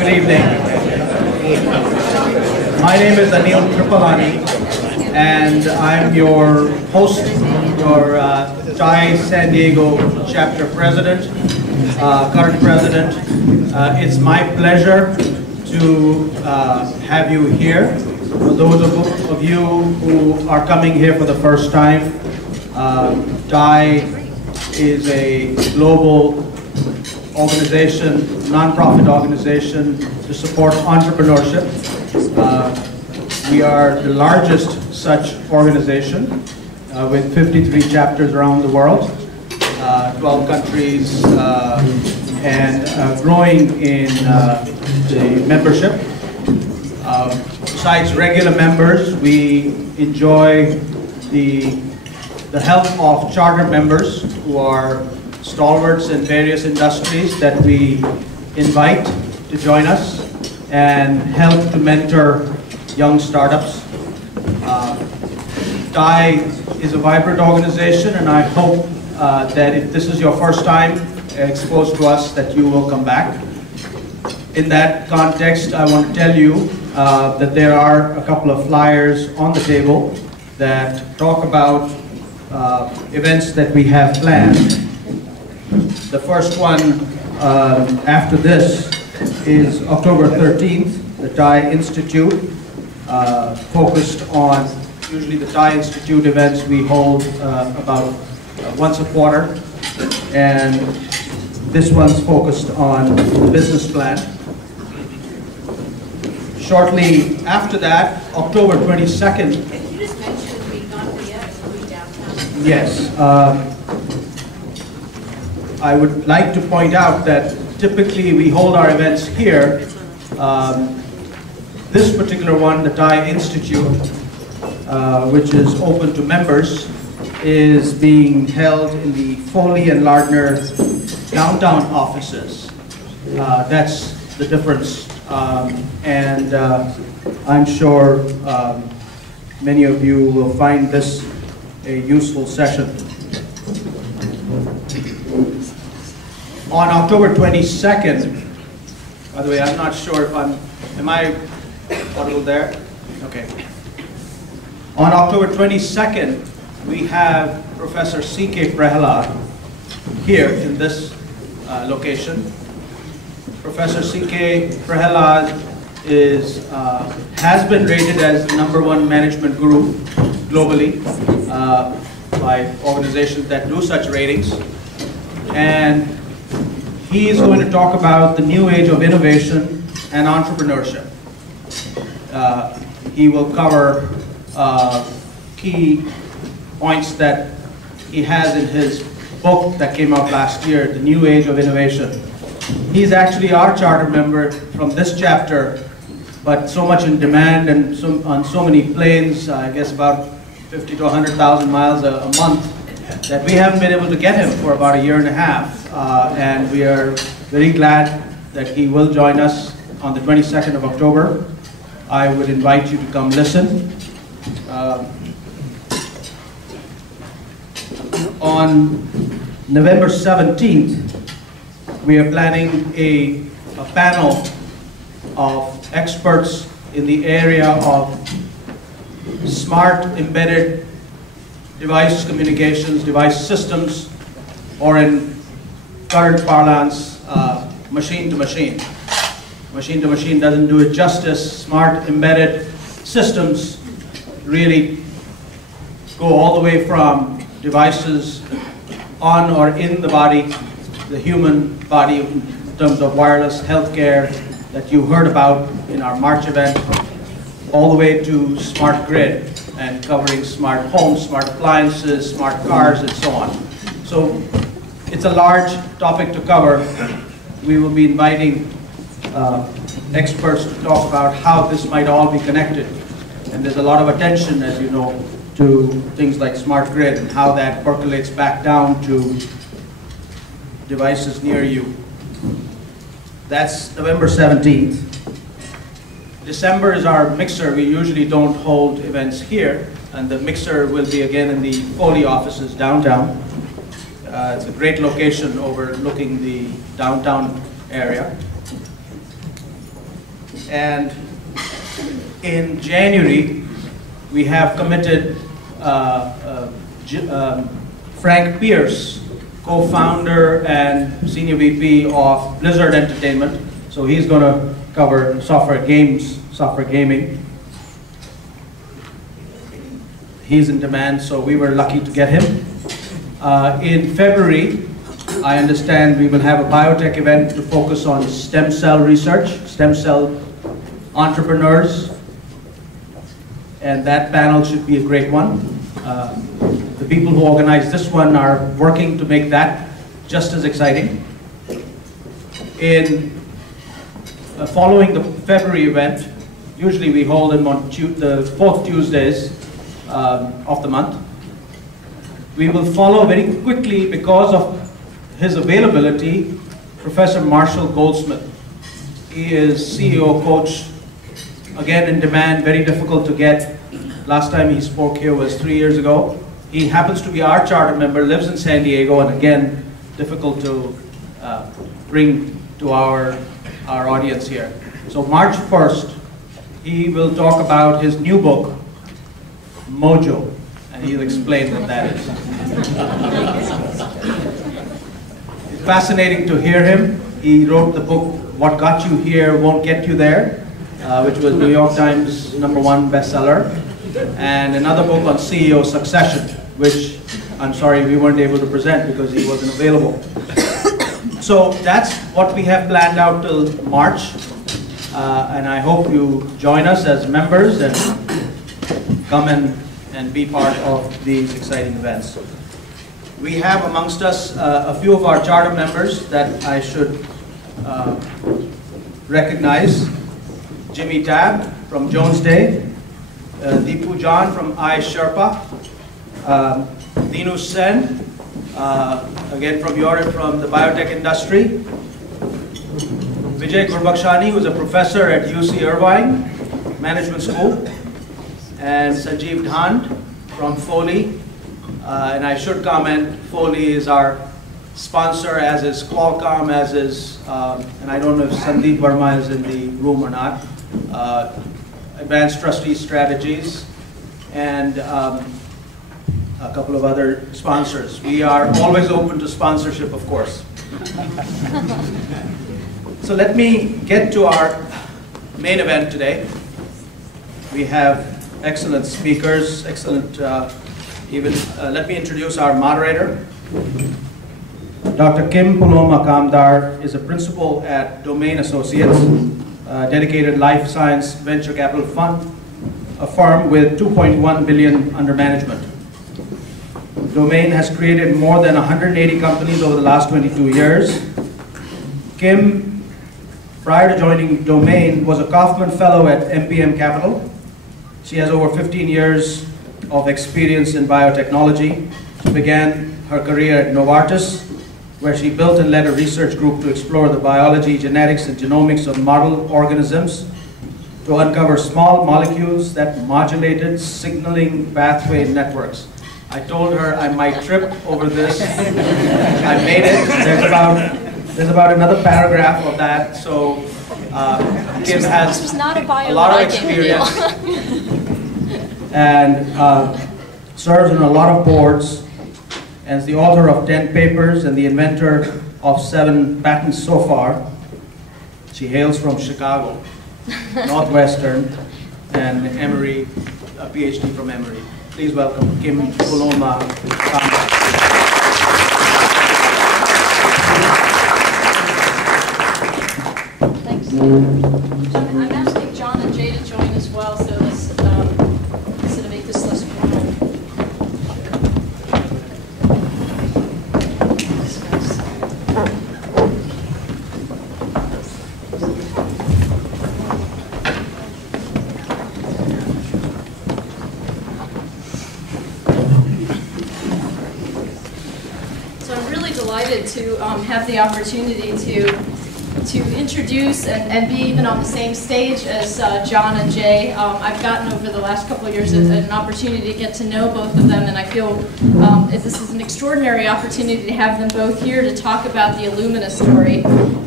Good evening. My name is Anil Tripalani, and I'm your host, your TiE San Diego chapter president, current president. It's my pleasure to have you here. For those of you who are coming here for the first time, TiE is a global organization, non-profit organization to support entrepreneurship. We are the largest such organization with 53 chapters around the world, 12 countries, and growing in the membership. Besides regular members, we enjoy the help of charter members who are stalwarts in various industries that we invite to join us and help to mentor young startups. TiE is a vibrant organization, and I hope that if this is your first time exposed to us, that you will come back. In that context, I want to tell you that there are a couple of flyers on the table that talk about events that we have planned. The first one after this is October 13th, the TiE Institute, focused on, usually the TiE Institute events we hold about once a quarter, and this one's focused on the business plan. Shortly after that, October 22nd. Can you just mention the downtown? Yes. I would like to point out that typically we hold our events here. This particular one, the TiE Institute, which is open to members, is being held in the Foley and Lardner downtown offices. That's the difference. And I'm sure many of you will find this a useful session. On October 22nd, by the way, I'm not sure if am I audible there? Okay. On October 22nd, we have Professor C.K. Prahalad here in this location. Professor C.K. Prahalad has been rated as the #1 management guru globally by organizations that do such ratings. And he is going to talk about the new age of innovation and entrepreneurship. He will cover key points that he has in his book that came out last year, The New Age of Innovation. He's actually our charter member from this chapter, but so much in demand and on so many planes, I guess about 50 to 100,000 miles a month, that we haven't been able to get him for about a year and a half. And we are very glad that he will join us on the 22nd of October. I would invite you to come listen. On November 17th, we are planning a panel of experts in the area of smart embedded device communications, device systems, or in current parlance, machine to machine. Machine to machine doesn't do it justice. Smart embedded systems really go all the way from devices on or in the body, the human body, in terms of wireless healthcare that you heard about in our March event, all the way to smart grid and covering smart homes, smart appliances, smart cars, and so on. So it's a large topic to cover. We will be inviting experts to talk about how this might all be connected. And there's a lot of attention, as you know, to things like smart grid and how that percolates back down to devices near you. That's November 17th. December is our mixer. We usually don't hold events here, and the mixer will be again in the Foley offices downtown. It's a great location overlooking the downtown area. And in January, we have committed Frank Pierce, co-founder and senior VP of Blizzard Entertainment. So he's going to cover software gaming. He's in demand, so we were lucky to get him. In February, I understand we will have a biotech event to focus on stem cell research, stem cell entrepreneurs, and that panel should be a great one. The people who organized this one are working to make that just as exciting. Following the February event, usually we hold them on the 4th Tuesdays of the month. We will follow very quickly, because of his availability, Professor Marshall Goldsmith. He is CEO coach, again in demand, very difficult to get. Last time he spoke here was 3 years ago. He happens to be our charter member, lives in San Diego, and again, difficult to bring to our audience here. So March 1st, he will talk about his new book, Mojo, and he'll explain what that is. It's fascinating to hear him. He wrote the book, What Got You Here Won't Get You There, which was New York Times #1 bestseller, and another book on CEO succession, which I'm sorry we weren't able to present because he wasn't available. So that's what we have planned out till March, and I hope you join us as members and come and be part of these exciting events. We have amongst us a few of our charter members that I should recognize. Jimmy Tab from Jones Day, Deepu John from iSherpa, Dinu Sen, again from Europe, from the biotech industry, Vijay Gurbakshani, who's a professor at UC Irvine Management School, and Sanjeev Dhand from Foley. And I should comment, Foley is our sponsor, as is Qualcomm, as is, and I don't know if Sandeep Verma is in the room or not, Advanced Trustee Strategies, and a couple of other sponsors. We are always open to sponsorship, of course. So let me get to our main event today. We have excellent speakers, excellent, let me introduce our moderator. Dr. Kim Puloma Kamdar is a principal at Domain Associates, a dedicated life science venture capital fund, a firm with 2.1 billion under management. Domain has created more than 180 companies over the last 22 years. Kim, prior to joining Domain, was a Kaufman Fellow at MPM Capital. She has over 15 years of experience in biotechnology. She began her career at Novartis, where she built and led a research group to explore the biology, genetics, and genomics of model organisms to uncover small molecules that modulated signaling pathway networks. I told her I might trip over this. I made it. There's about another paragraph of that, so Kim has a lot of experience and serves on a lot of boards, and is the author of 10 papers and the inventor of 7 patents so far. She hails from Chicago, Northwestern, and Emory, a PhD from Emory. Please welcome Kim Puloma Kamdar. Thanks. I'm asking John and Jay to join as well, so let's sort of make this less formal. So I'm really delighted to have the opportunity to to introduce and be even on the same stage as John and Jay. I've gotten over the last couple of years an opportunity to get to know both of them, and I feel this is an extraordinary opportunity to have them both here to talk about the Illumina story.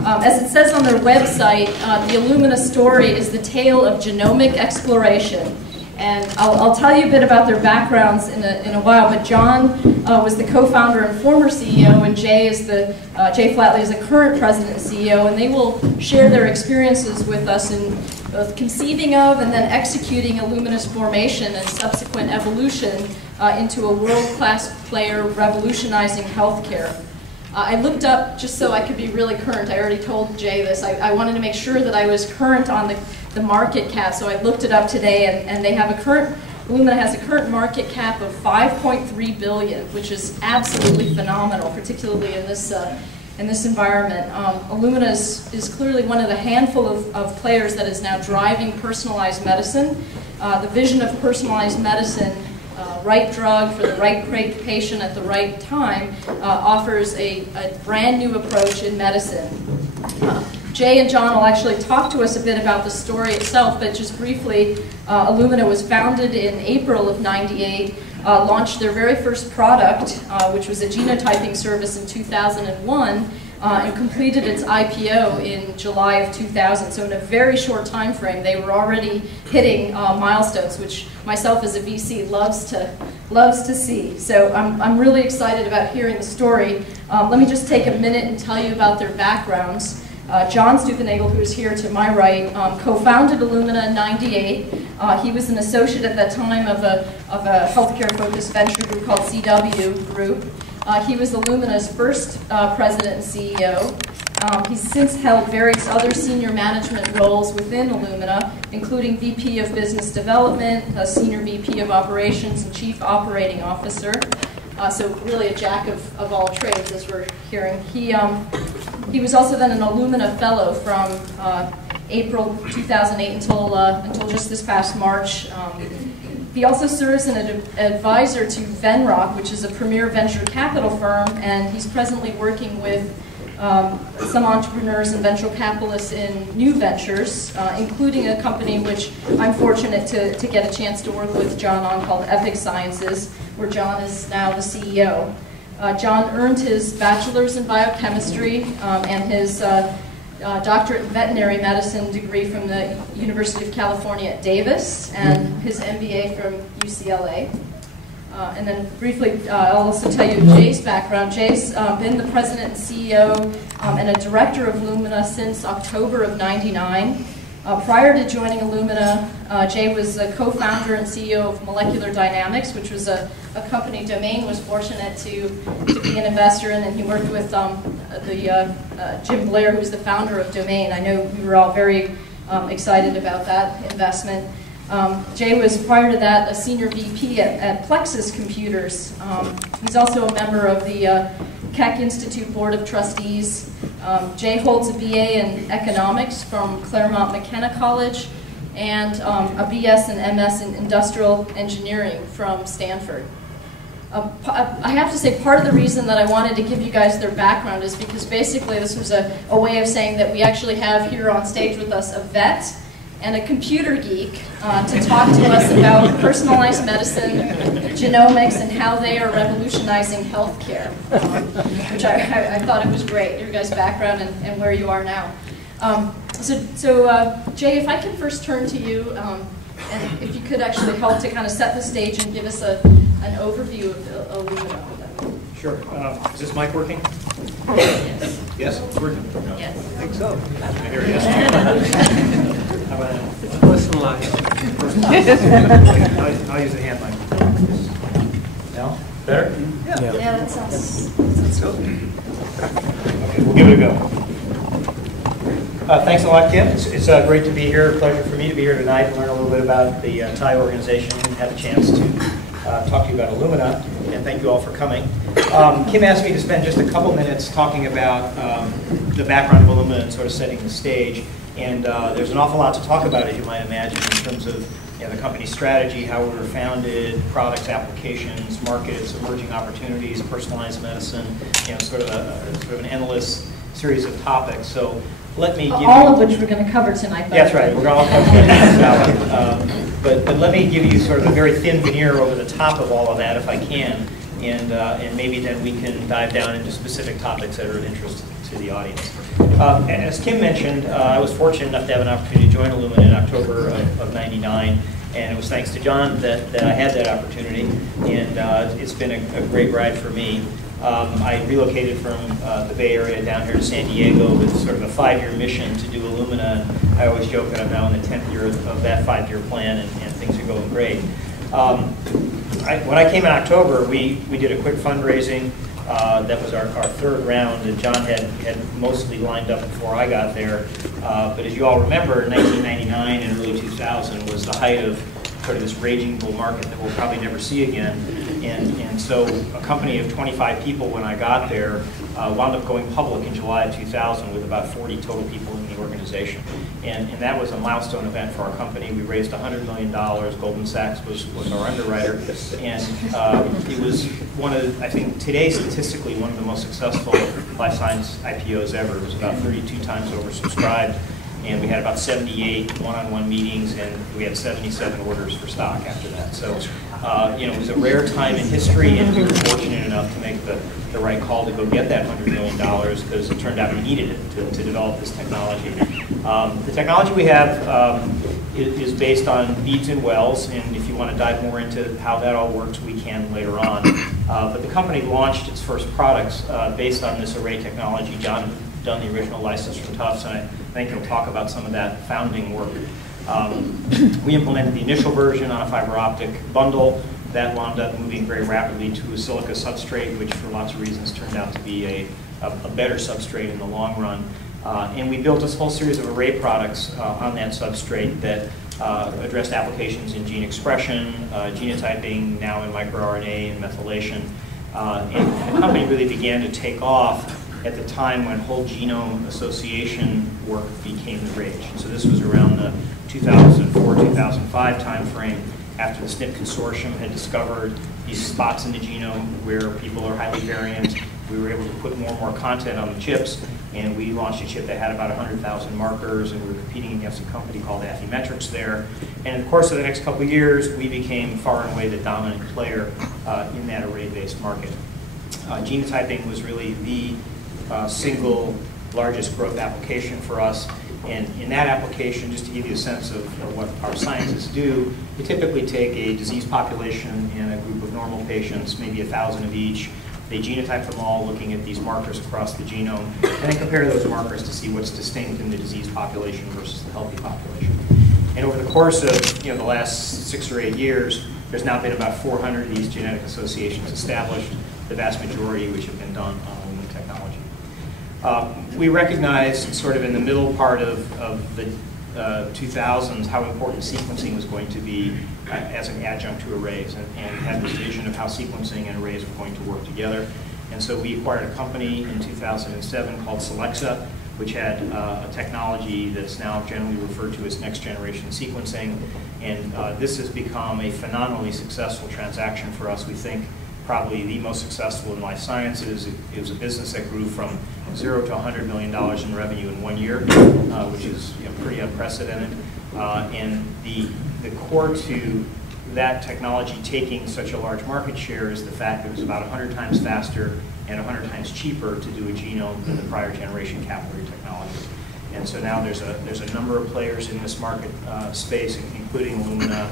As it says on their website, the Illumina story is the tale of genomic exploration. And I'll tell you a bit about their backgrounds in a while, but John was the co-founder and former CEO, and Jay Flately is the current president and CEO, and they will share their experiences with us in both conceiving of and then executing Illumina's formation and subsequent evolution into a world-class player revolutionizing healthcare. I looked up, just so I could be really current, I already told Jay this, I wanted to make sure that I was current on the market cap, so I looked it up today, and they have Illumina has a current market cap of $5.3 billion, which is absolutely phenomenal, particularly in this environment. Illumina is clearly one of the handful of players that is now driving personalized medicine. The vision of personalized medicine, right drug for the right patient at the right time, offers a brand new approach in medicine. Jay and John will actually talk to us a bit about the story itself, but just briefly, Illumina was founded in April of '98, launched their very first product, which was a genotyping service in 2001, and completed its IPO in July of 2000. So in a very short time frame, they were already hitting milestones, which myself as a VC loves to see. So I'm really excited about hearing the story. Let me just take a minute and tell you about their backgrounds. John Stuelpnagel, who is here to my right, co-founded Illumina in '98. He was an associate at that time of a healthcare-focused venture group called CW Group. He was Illumina's first president and CEO. He's since held various other senior management roles within Illumina, including VP of Business Development, Senior VP of Operations, and Chief Operating Officer. So really a jack of all trades, as we're hearing. He was also then an Illumina Fellow from April 2008 until just this past March. He also serves as an advisor to Venrock, which is a premier venture capital firm, and he's presently working with some entrepreneurs and venture capitalists in new ventures, including a company which I'm fortunate to get a chance to work with John on, called Epic Sciences, where John is now the CEO. John earned his bachelor's in biochemistry and his doctorate in veterinary medicine degree from the University of California at Davis, and his MBA from UCLA. And then briefly, I'll also tell you Jay's background. Jay's been the president and CEO and a director of Illumina since October of '99. Prior to joining Illumina, Jay was a co-founder and CEO of Molecular Dynamics, which was a company Domain was fortunate to be an investor in, and he worked with Jim Blair, who's the founder of Domain. I know we were all very excited about that investment. Jay was, prior to that, a senior VP at Plexus Computers. He's also a member of the Keck Institute Board of Trustees. Jay holds a BA in economics from Claremont McKenna College and a BS and MS in industrial engineering from Stanford. I have to say, part of the reason that I wanted to give you guys their background is because basically this was a way of saying that we actually have here on stage with us a vet and a computer geek to talk to us about personalized medicine, genomics, and how they are revolutionizing healthcare, which I thought it was great, your guys' background and where you are now. Jay, if I can first turn to you, and if you could actually help to kind of set the stage and give us an overview of Illumina. Sure. Is this mic working? Yes. Yes, it's working. Yes. I think so. Here it is. How about that? Personalized. I'll use the hand mic. Now? Better? Yeah, that sounds good. Okay, we'll give it a go. Thanks a lot, Kim. It's great to be here. A pleasure for me to be here tonight and learn a little bit about the TiE organization and have a chance to talk to you about Illumina, and thank you all for coming. Kim asked me to spend just a couple minutes talking about the background of Illumina and sort of setting the stage, and there's an awful lot to talk about, as you might imagine, in terms of the company's strategy, how we were founded, products, applications, markets, emerging opportunities, personalized medicine, sort of an endless series of topics. So let me give all of which we're going to cover tonight. That's right. We're going to all cover that. But let me give you sort of a very thin veneer over the top of all of that, if I can, and maybe then we can dive down into specific topics that are of interest to the audience. As Kim mentioned, I was fortunate enough to have an opportunity to join Illumina in October of '99. And it was thanks to John that I had that opportunity, and it's been a great ride for me. I relocated from the Bay Area down here to San Diego with sort of a 5-year mission to do Illumina, and I always joke that I'm now in the 10th year of that 5-year plan, and things are going great. When I came in October, we did a quick fundraising. That was our third round that John had mostly lined up before I got there. But as you all remember, 1999 and early 2000 was the height of sort of this raging bull market that we'll probably never see again. And so a company of 25 people when I got there wound up going public in July of 2000 with about 40 total people in the organization. And that was a milestone event for our company. We raised $100 million. Goldman Sachs was our underwriter. And it was one of, I think today statistically, one of the most successful life science IPOs ever. It was about 32 times oversubscribed. And we had about 78 one-on-one meetings, and we had 77 orders for stock after that. So, it was a rare time in history, and we were fortunate enough to make the right call to go get that $100 million because it turned out we needed it to develop this technology. The technology we have is based on beads and wells, and if you want to dive more into how that all works, we can later on. But the company launched its first products based on this array technology. John had done the original license from Tufts, and I think he'll talk about some of that founding work. We implemented the initial version on a fiber optic bundle. That wound up moving very rapidly to a silica substrate, which for lots of reasons turned out to be a better substrate in the long run. And we built a whole series of array products on that substrate that addressed applications in gene expression, genotyping, now in microRNA and methylation. And the company really began to take off at the time when whole genome association work became the rage. And so this was around the 2004-2005 timeframe, after the SNP consortium had discovered these spots in the genome where people are highly variant. We were able to put more and more content on the chips, and we launched a chip that had about 100,000 markers, and we were competing against a company called Affymetrix there. And in the course of the next couple of years, we became far and away the dominant player in that array-based market. Genotyping was really the single largest growth application for us. And in that application, just to give you a sense of what our scientists do, we typically take a disease population and a group of normal patients, maybe 1,000 of each. They genotype them all, looking at these markers across the genome, and then compare those markers to see what's distinct in the disease population versus the healthy population. And over the course of the last 6 or 8 years, there's now been about 400 of these genetic associations established, the vast majority which have been done on Illumina technology. We recognized sort of in the middle part of the 2000s how important sequencing was going to be as an adjunct to arrays, and had this vision of how sequencing and arrays were going to work together. And so we acquired a company in 2007 called Solexa, which had a technology that's now generally referred to as next generation sequencing. And this has become a phenomenally successful transaction for us. We think probably the most successful in life sciences. It was a business that grew from 0 to $100 million in revenue in 1 year, which is pretty unprecedented. And the core to that technology taking such a large market share is the fact that it was about 100 times faster and 100 times cheaper to do a genome than the prior generation capillary technology. And so now there's a number of players in this market space, including Illumina,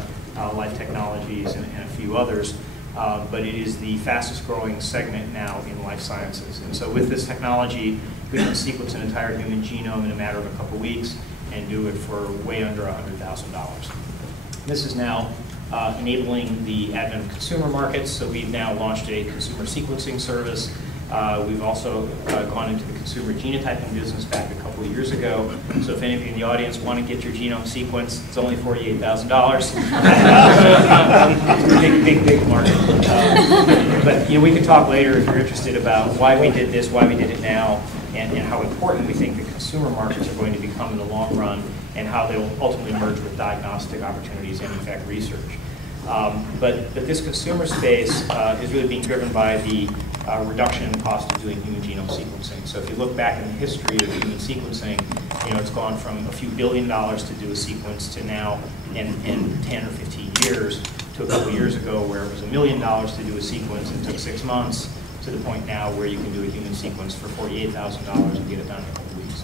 Life Technologies, and a few others. But it is the fastest growing segment now in life sciences. And so with this technology, we can sequence an entire human genome in a matter of a couple weeks and do it for way under $100,000. This is now enabling the advent of consumer markets. So we've now launched a consumer sequencing service. We've also gone into the consumer genotyping business back a couple of years ago. So if any of you in the audience want to get your genome sequenced, it's only $48,000. big market. But we could talk later if you're interested about why we did this, why we did it now, and how important we think the consumer markets are going to become in the long run, and how they'll ultimately merge with diagnostic opportunities and in fact research. But this consumer space is really being driven by the reduction in the cost of doing human genome sequencing. So if you look back in the history of human sequencing, it's gone from a few $1 billion to do a sequence to now in 10 or 15 years to a couple of years ago where it was $1 million to do a sequence and it took 6 months to the point now where you can do a human sequence for $48,000 and get it done in a couple of weeks.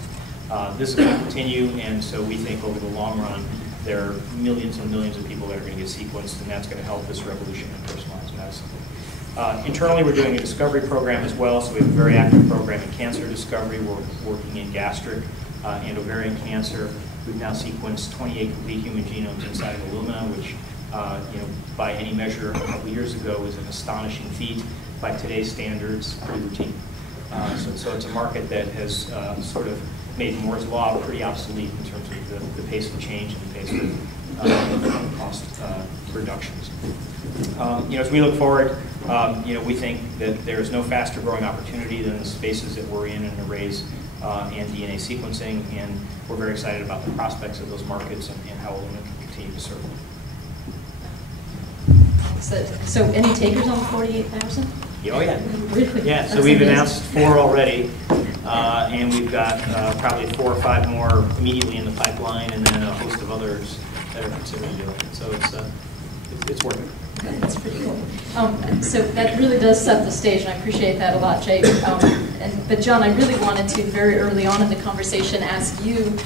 This is going to continue, and so we think over the long run there are millions and millions of people that are going to get sequenced, and that's going to help this revolution in personalized medicine. Internally, we're doing a discovery program as well, so we have a very active program in cancer discovery. We're working in gastric and ovarian cancer. We've now sequenced 28 complete human genomes inside of Illumina, which, by any measure a couple years ago was an astonishing feat. By today's standards, pretty routine. So it's a market that has sort of made Moore's Law pretty obsolete in terms of the pace of change and the pace of cost reductions. As we look forward, we think that there is no faster growing opportunity than the spaces that we're in arrays and DNA sequencing, and we're very excited about the prospects of those markets and how Illumina can continue to serve them. So any takers on the 48,000? Oh yeah. Really? Yeah, so That's we've amazing. announced 4 already, and we've got probably 4 or 5 more immediately in the pipeline, and then a host of others that are considering doing it. So it's working. That's pretty cool. So that really does set the stage, and I appreciate that a lot, Jay. But John, I really wanted to, very early on in the conversation, ask you,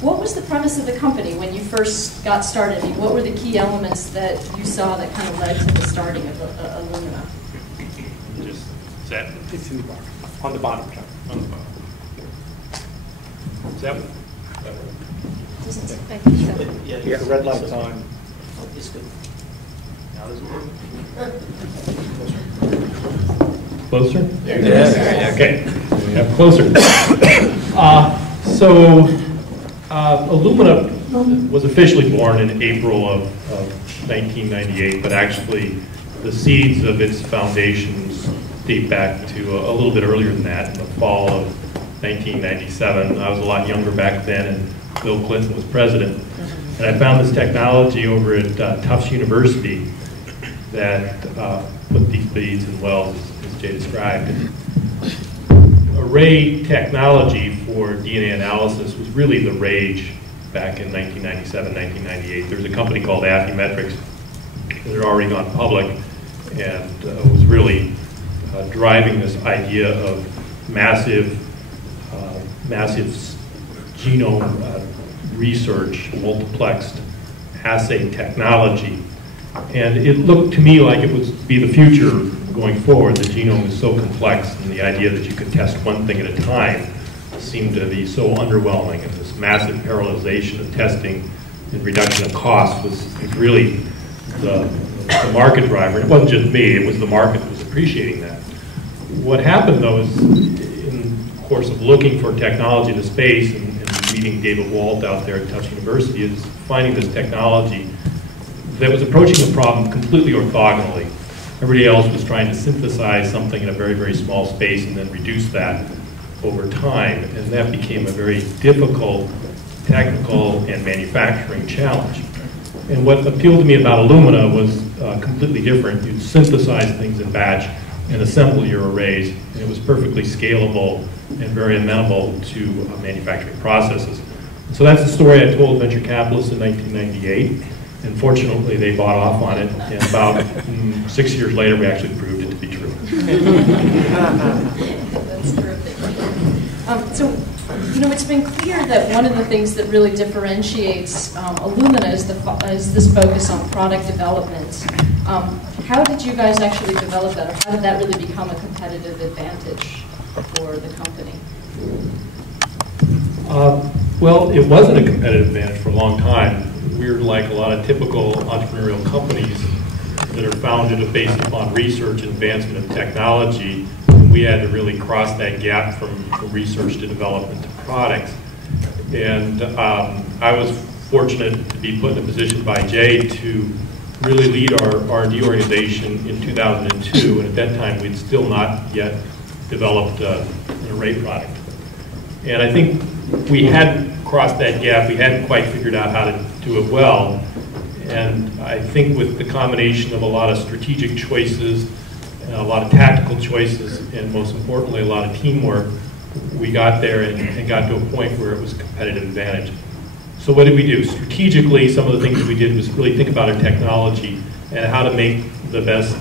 what was the premise of the company when you first got started? I mean, what were the key elements that you saw that kind of led to the starting of Illumina? Just that. It's in the bottom. On the bottom, John. On the bottom. Is that one? Doesn't thank you. Yeah, the red light's on. Oh, it's good. Now does it work? Closer? There you go. Yeah. Okay. We have closer. Illumina was officially born in April of 1998, but actually the seeds of its foundations date back to a little bit earlier than that, in the fall of 1997. I was a lot younger back then, and Bill Clinton was president. And I found this technology over at Tufts University that put these beads in wells, as Jay described. Array technology for DNA analysis was really the rage back in 1997, 1998. There was a company called Affymetrix that had already gone public and was really driving this idea of massive genome research, multiplexed assay technology. And it looked to me like it would be the future going forward. The genome is so complex, and the idea that you could test one thing at a time seemed to be so underwhelming, and this massive parallelization of testing and reduction of cost was really the market driver. And it wasn't just me, it was the market that was appreciating that. What happened, though, is in the course of looking for technology in the space and meeting David Walt out there at Tufts University, is finding this technology that was approaching the problem completely orthogonally. Everybody else was trying to synthesize something in a very, very small space and then reduce that over time, and that became a very difficult technical and manufacturing challenge. And what appealed to me about Illumina was completely different. You'd synthesize things in batch and assemble your arrays, and it was perfectly scalable and very amenable to manufacturing processes. So that's the story I told venture capitalists in 1998. And fortunately, they bought off on it, and about 6 years later, we actually proved it to be true. That's terrific. So, it's been clear that one of the things that really differentiates Illumina is this focus on product development. How did you guys actually develop that, or how did that really become a competitive advantage for the company? Well, it wasn't a competitive advantage for a long time. We're like a lot of typical entrepreneurial companies that are founded based upon research and advancement of technology. We had to really cross that gap from research to development to products. And I was fortunate to be put in a position by Jay to really lead our R&D organization in 2002. And at that time, we'd still not yet developed an array product. And I think we hadn't crossed that gap. We hadn't quite figured out how to do it well. And I think with the combination of a lot of strategic choices, and a lot of tactical choices, and most importantly, a lot of teamwork, we got there and got to a point where it was a competitive advantage. So what did we do? Strategically, some of the things that we did was really think about our technology and how to make the best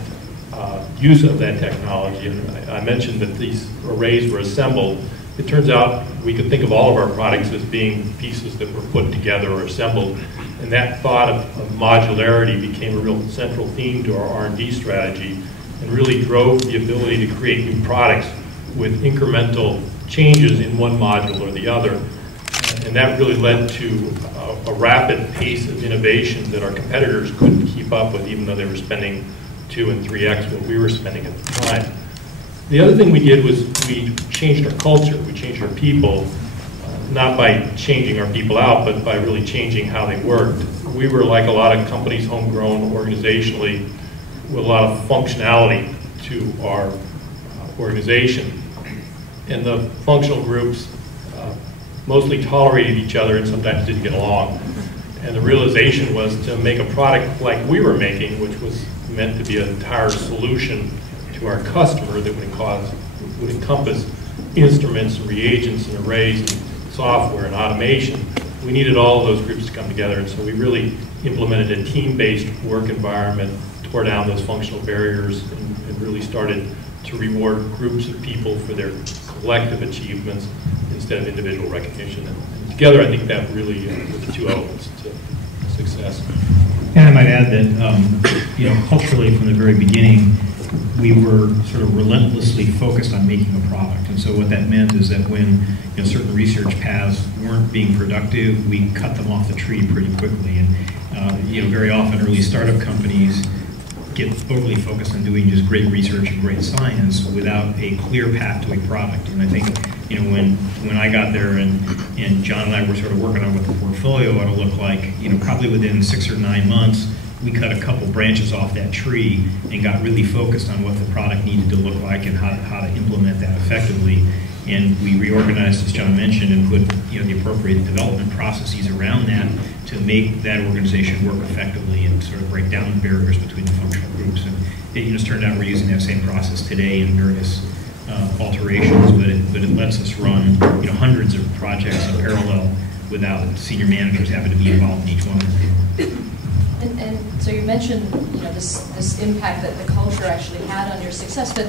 use of that technology. And I mentioned that these arrays were assembled. It turns out we could think of all of our products as being pieces that were put together or assembled. And that thought of modularity became a real central theme to our R&D strategy and really drove the ability to create new products with incremental changes in one module or the other. And that really led to a rapid pace of innovation that our competitors couldn't keep up with, even though they were spending 2 and 3x what we were spending at the time. The other thing we did was we changed our culture, we changed our people, not by changing our people out, but by really changing how they worked. We were like a lot of companies, homegrown organizationally, with a lot of functionality to our organization. And the functional groups mostly tolerated each other and sometimes didn't get along. And the realization was to make a product like we were making, which was meant to be an entire solution to our customer that would encompass instruments and reagents and arrays and software and automation. We needed all of those groups to come together, and so we really implemented a team-based work environment, tore down those functional barriers, and really started to reward groups of people for their collective achievements instead of individual recognition. And together, I think that really were the two elements to success. And I might add that, culturally from the very beginning, we were sort of relentlessly focused on making a product. And so what that meant is that when certain research paths weren't being productive, we cut them off the tree pretty quickly. And very often early startup companies get overly focused on doing just great research and great science without a clear path to a product. And I think when I got there and John and I were sort of working on what the portfolio ought to look like, probably within 6 or 9 months, we cut a couple branches off that tree and got really focused on what the product needed to look like and how to implement that effectively. And we reorganized, as John mentioned, and put the appropriate development processes around that to make that organization work effectively and sort of break down the barriers between the functional groups. And it just turned out we're using that same process today in various alterations, but it lets us run hundreds of projects in parallel without senior managers having to be involved in each one of them. And so you mentioned, this impact that the culture actually had on your success, but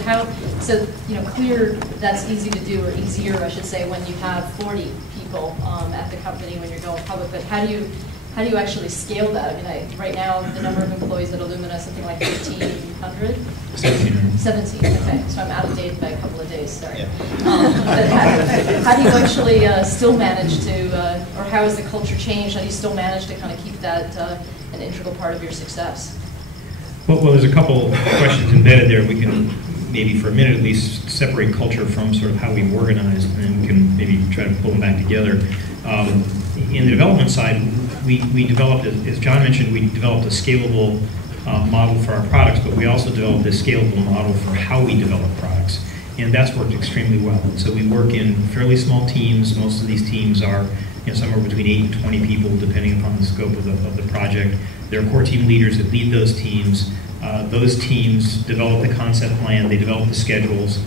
clear that's easy to do, or easier, I should say, when you have 40 people at the company when you're going public. But how do you actually scale that? I mean, right now the number of employees at Illumina is something like 1,500. 17. Okay, so I'm out of date by a couple of days. Sorry. Yeah. But how do you actually still manage to, or how has the culture changed? How do you still manage to kind of keep that an integral part of your success? Well, there's a couple questions embedded there. We can maybe for a minute at least separate culture from sort of how we organize, and then we can maybe try to pull them back together. In the development side, we developed, as John mentioned, we developed a scalable model for our products, but we also developed a scalable model for how we develop products. And that's worked extremely well. And so we work in fairly small teams. Most of these teams are somewhere between 8 and 20 people, depending upon the scope of the project. There are core team leaders that lead those teams. Those teams develop the concept plan, they develop the schedules.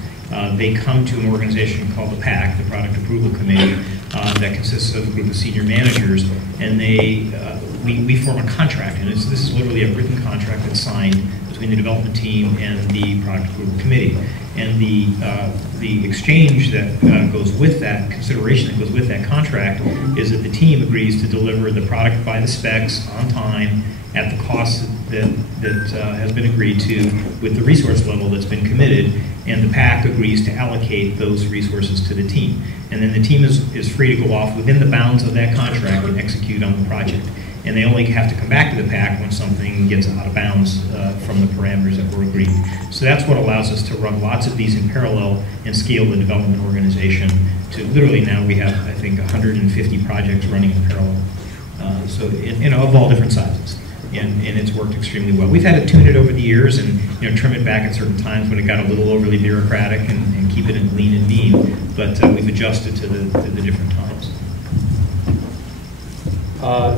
They come to an organization called the PAC, the Product Approval Committee, that consists of a group of senior managers, and we form a contract, and this is literally a written contract that's signed between the development team and the Product Approval Committee. And the exchange that goes with that, consideration that goes with that contract, is that the team agrees to deliver the product by the specs on time at the cost that has been agreed to with the resource level that's been committed, and the PAC agrees to allocate those resources to the team. And then the team is free to go off within the bounds of that contract and execute on the project. And they only have to come back to the PAC when something gets out of bounds from the parameters that were agreed. So that's what allows us to run lots of these in parallel and scale the development organization to literally now we have, I think, 150 projects running in parallel. Of all different sizes. And it's worked extremely well. We've had to tune it over the years and trim it back at certain times when it got a little overly bureaucratic and keep it in lean and mean. But we've adjusted to the different times.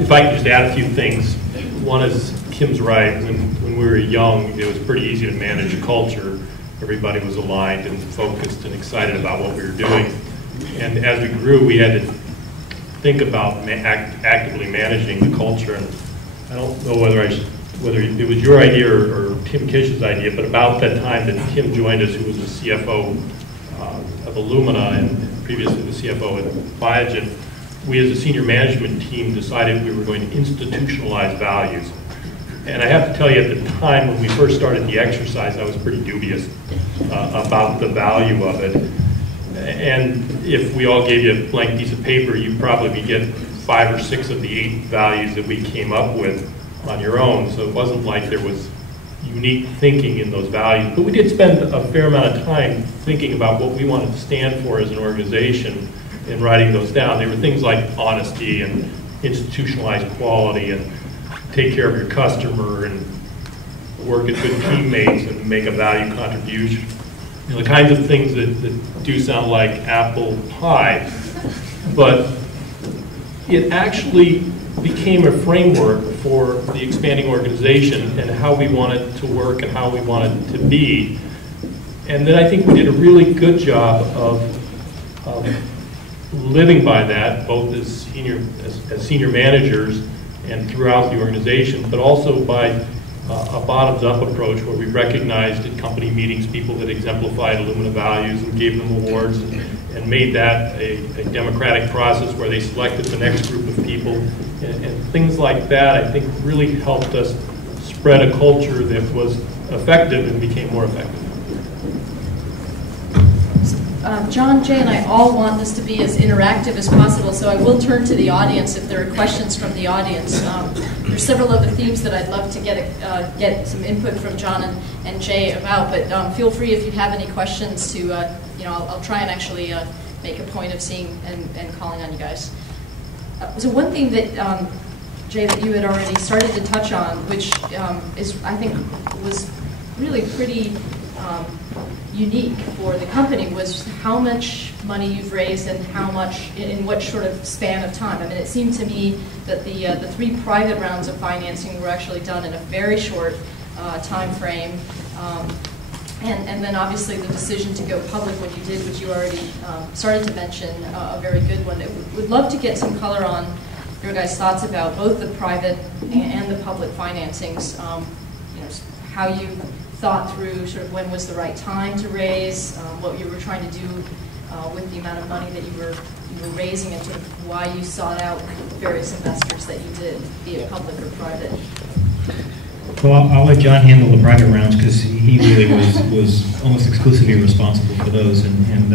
If I could just add a few things. One is, Kim's right. When we were young, it was pretty easy to manage a culture. Everybody was aligned and focused and excited about what we were doing. And as we grew, we had to think about actively managing the culture. And I don't know whether it was your idea or Tim Kish's idea, but about that time that Kim joined us, who was the CFO of Illumina and previously the CFO at Biogen, we as a senior management team decided we were going to institutionalize values. And I have to tell you, at the time when we first started the exercise, I was pretty dubious about the value of it. And if we all gave you a blank piece of paper, you'd probably get 5 or 6 of the 8 values that we came up with on your own. So it wasn't like there was unique thinking in those values. But we did spend a fair amount of time thinking about what we wanted to stand for as an organization and writing those down. They were things like honesty and institutionalized quality and take care of your customer and work with good teammates and make a value contribution. You know, the kinds of things that do sound like apple pie, but it actually became a framework for the expanding organization and how we wanted to work and how we wanted to be. And then I think we did a really good job of living by that, both as senior managers and throughout the organization, but also by a bottoms-up approach where we recognized at company meetings people that exemplified Illumina values and gave them awards and made that a democratic process where they selected the next group of people. And things like that, I think, really helped us spread a culture that was effective and became more effective. John, Jay, and I all want this to be as interactive as possible, so I will turn to the audience if there are questions from the audience. There's several other themes that I'd love to get some input from John and Jay about, but feel free if you have any questions to, I'll try and actually make a point of seeing and calling on you guys. So one thing that, Jay, that you had already started to touch on, which is, I think, was really pretty unique for the company, was how much money you've raised and how much, in what sort of span of time. I mean, it seemed to me that the 3 private rounds of financing were actually done in a very short time frame. And then obviously the decision to go public when you did, which you already started to mention, a very good one. Would love to get some color on your guys' thoughts about both the private and the public financings, how you thought through sort of when was the right time to raise, what you were trying to do with the amount of money that you were raising, and sort of why you sought out various investors that you did, be it public or private. Well, I'll let John handle the private rounds because he really was almost exclusively responsible for those, and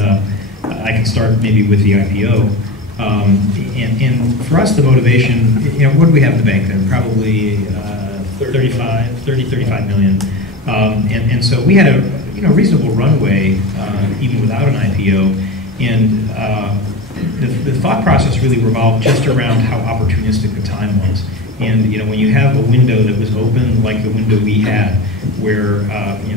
I can start maybe with the IPO. And for us, the motivation, what do we have in the bank then? Probably 35 million. And so we had a reasonable runway even without an IPO, and the thought process really revolved just around how opportunistic the time was. And when you have a window that was open like the window we had, where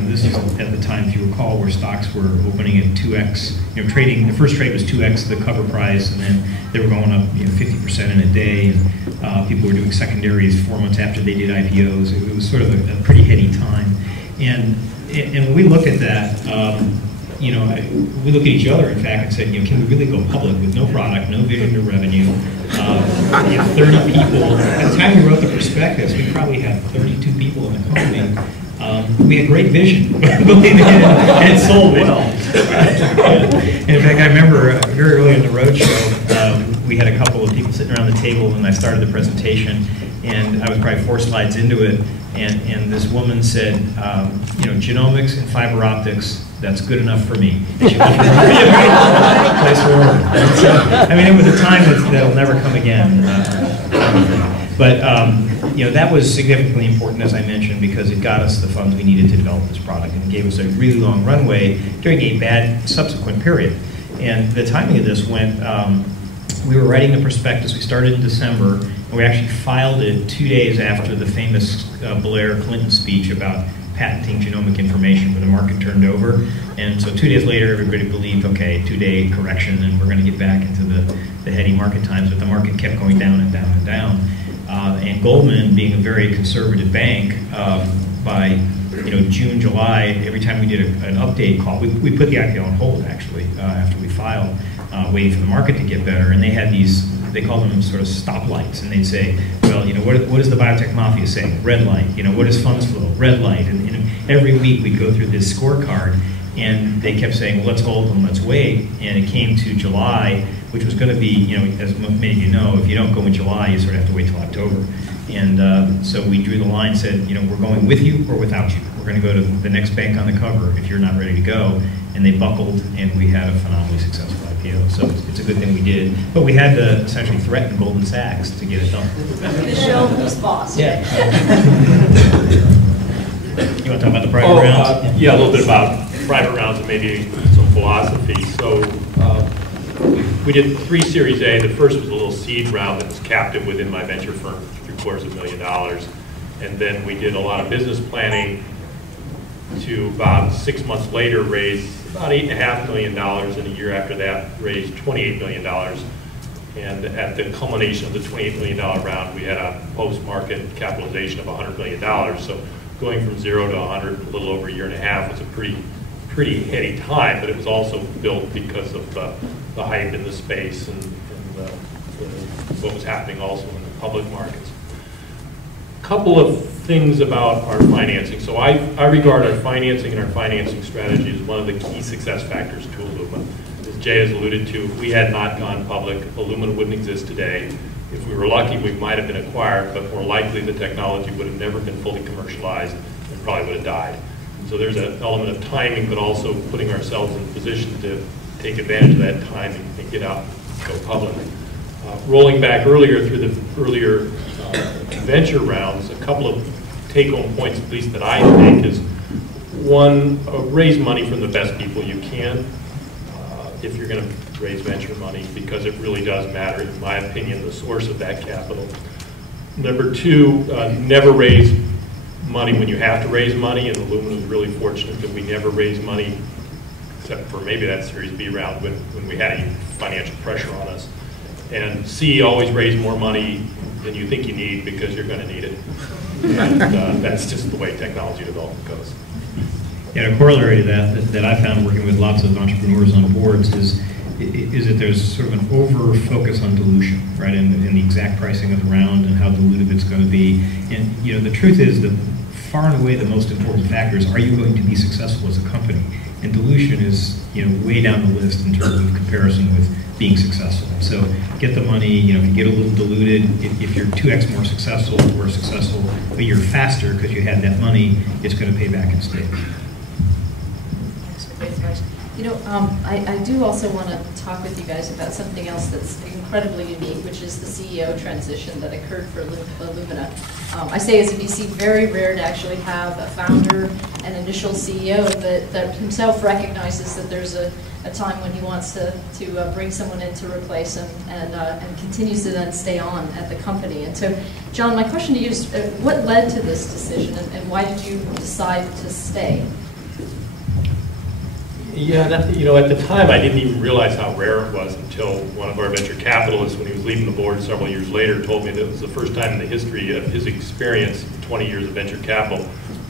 this is at the time, if you recall, where stocks were opening at 2x, trading. The first trade was 2x the cover price, and then they were going up 50% in a day, and people were doing secondaries 4 months after they did IPOs. It was sort of a pretty heady time, and when we looked at that, we look at each other, in fact, and said, can we really go public with no product, no vision to revenue? 30 people. At the time we wrote the prospectus, we probably had 32 people in the company. We had great vision, believe me, and it sold well. In fact, I remember very early in the roadshow, we had a couple of people sitting around the table when I started the presentation, and I was probably 4 slides into it, and this woman said, genomics and fiber optics, that's good enough for me. And she went place for order. So, it was a time that'll never come again. But that was significantly important, as I mentioned, because it got us the funds we needed to develop this product, and it gave us a really long runway during a bad subsequent period. And the timing of this went, we were writing the prospectus, we started in December, and we actually filed it 2 days after the famous Blair Clinton speech about patenting genomic information when the market turned over. And so 2 days later, everybody believed, okay, 2-day correction, and we're going to get back into the heady market times, but the market kept going down and down and down. And Goldman, being a very conservative bank, by June, July, every time we did an update call, we put the IPO on hold actually after we filed, waiting for the market to get better. And they had these, they called them sort of stoplights, and they'd say, well, what does the biotech mafia say? Red light. What is funds flow? Red light. And every week we'd go through this scorecard, and they kept saying, well, let's hold them, let's wait. And it came to July, which was going to be, as many of you know, if you don't go in July, you sort of have to wait till October. And so we drew the line, said, we're going with you or without you. We're going to go to the next bank on the cover if you're not ready to go. And they buckled, and we had a phenomenally successful IPO. So it's a good thing we did. But we had to essentially threaten Goldman Sachs to get it done. The show who's boss. Yeah. You want to talk about the private rounds? Yeah, a little bit about private rounds and maybe some philosophy. So we did 3 Series A. The first was a little seed round that was captive within my venture firm, $750,000. And then we did a lot of business planning to about 6 months later raise about $8.5 million, and a year after that raised $28 million. And at the culmination of the $28 million round, we had a post-market capitalization of $100 million. So going from 0 to 100 in a little over a year and a half was a pretty heady time, but it was also built because of the hype in the space and what was happening also in the public markets. Couple of things about our financing. So I regard our financing and our financing strategy as one of the key success factors to Illumina. As Jay has alluded to, if we had not gone public, Illumina wouldn't exist today. If we were lucky, we might have been acquired, but more likely the technology would have never been fully commercialized and probably would have died. So there's an element of timing, but also putting ourselves in a position to take advantage of that time and get out and go public. Rolling back earlier through the earlier venture rounds, a couple of take-home points, at least that I think, is one, raise money from the best people you can if you're going to raise venture money, because it really does matter, in my opinion, the source of that capital. Number 2, never raise money when you have to raise money, and Illumina was really fortunate that we never raised money, except for maybe that Series B round when we had any financial pressure on us. And C, always raise more money than you think you need, because you're going to need it. And that's just the way technology development goes. Yeah, a corollary to that I found working with lots of entrepreneurs on boards is that there's sort of an over-focus on dilution, right, and the exact pricing of the round and how dilutive it's going to be. And the truth is that far and away the most important factor is, are you going to be successful as a company? And dilution is way down the list in terms of comparison with being successful. So get the money, if you get a little diluted, if you're 2x more successful or successful, but you're faster because you had that money, it's going to pay back in spades. I do also want to talk with you guys about something else that's incredibly unique, which is the CEO transition that occurred for Illumina. I say as a VC, very rare to actually have a founder and initial CEO that himself recognizes that there's a time when he wants to bring someone in to replace him and continues to then stay on at the company. And so, John, my question to you is, what led to this decision, and why did you decide to stay? Yeah, at the time I didn't even realize how rare it was until one of our venture capitalists, when he was leaving the board several years later, told me that it was the first time in the history of his experience, 20 years of venture capital,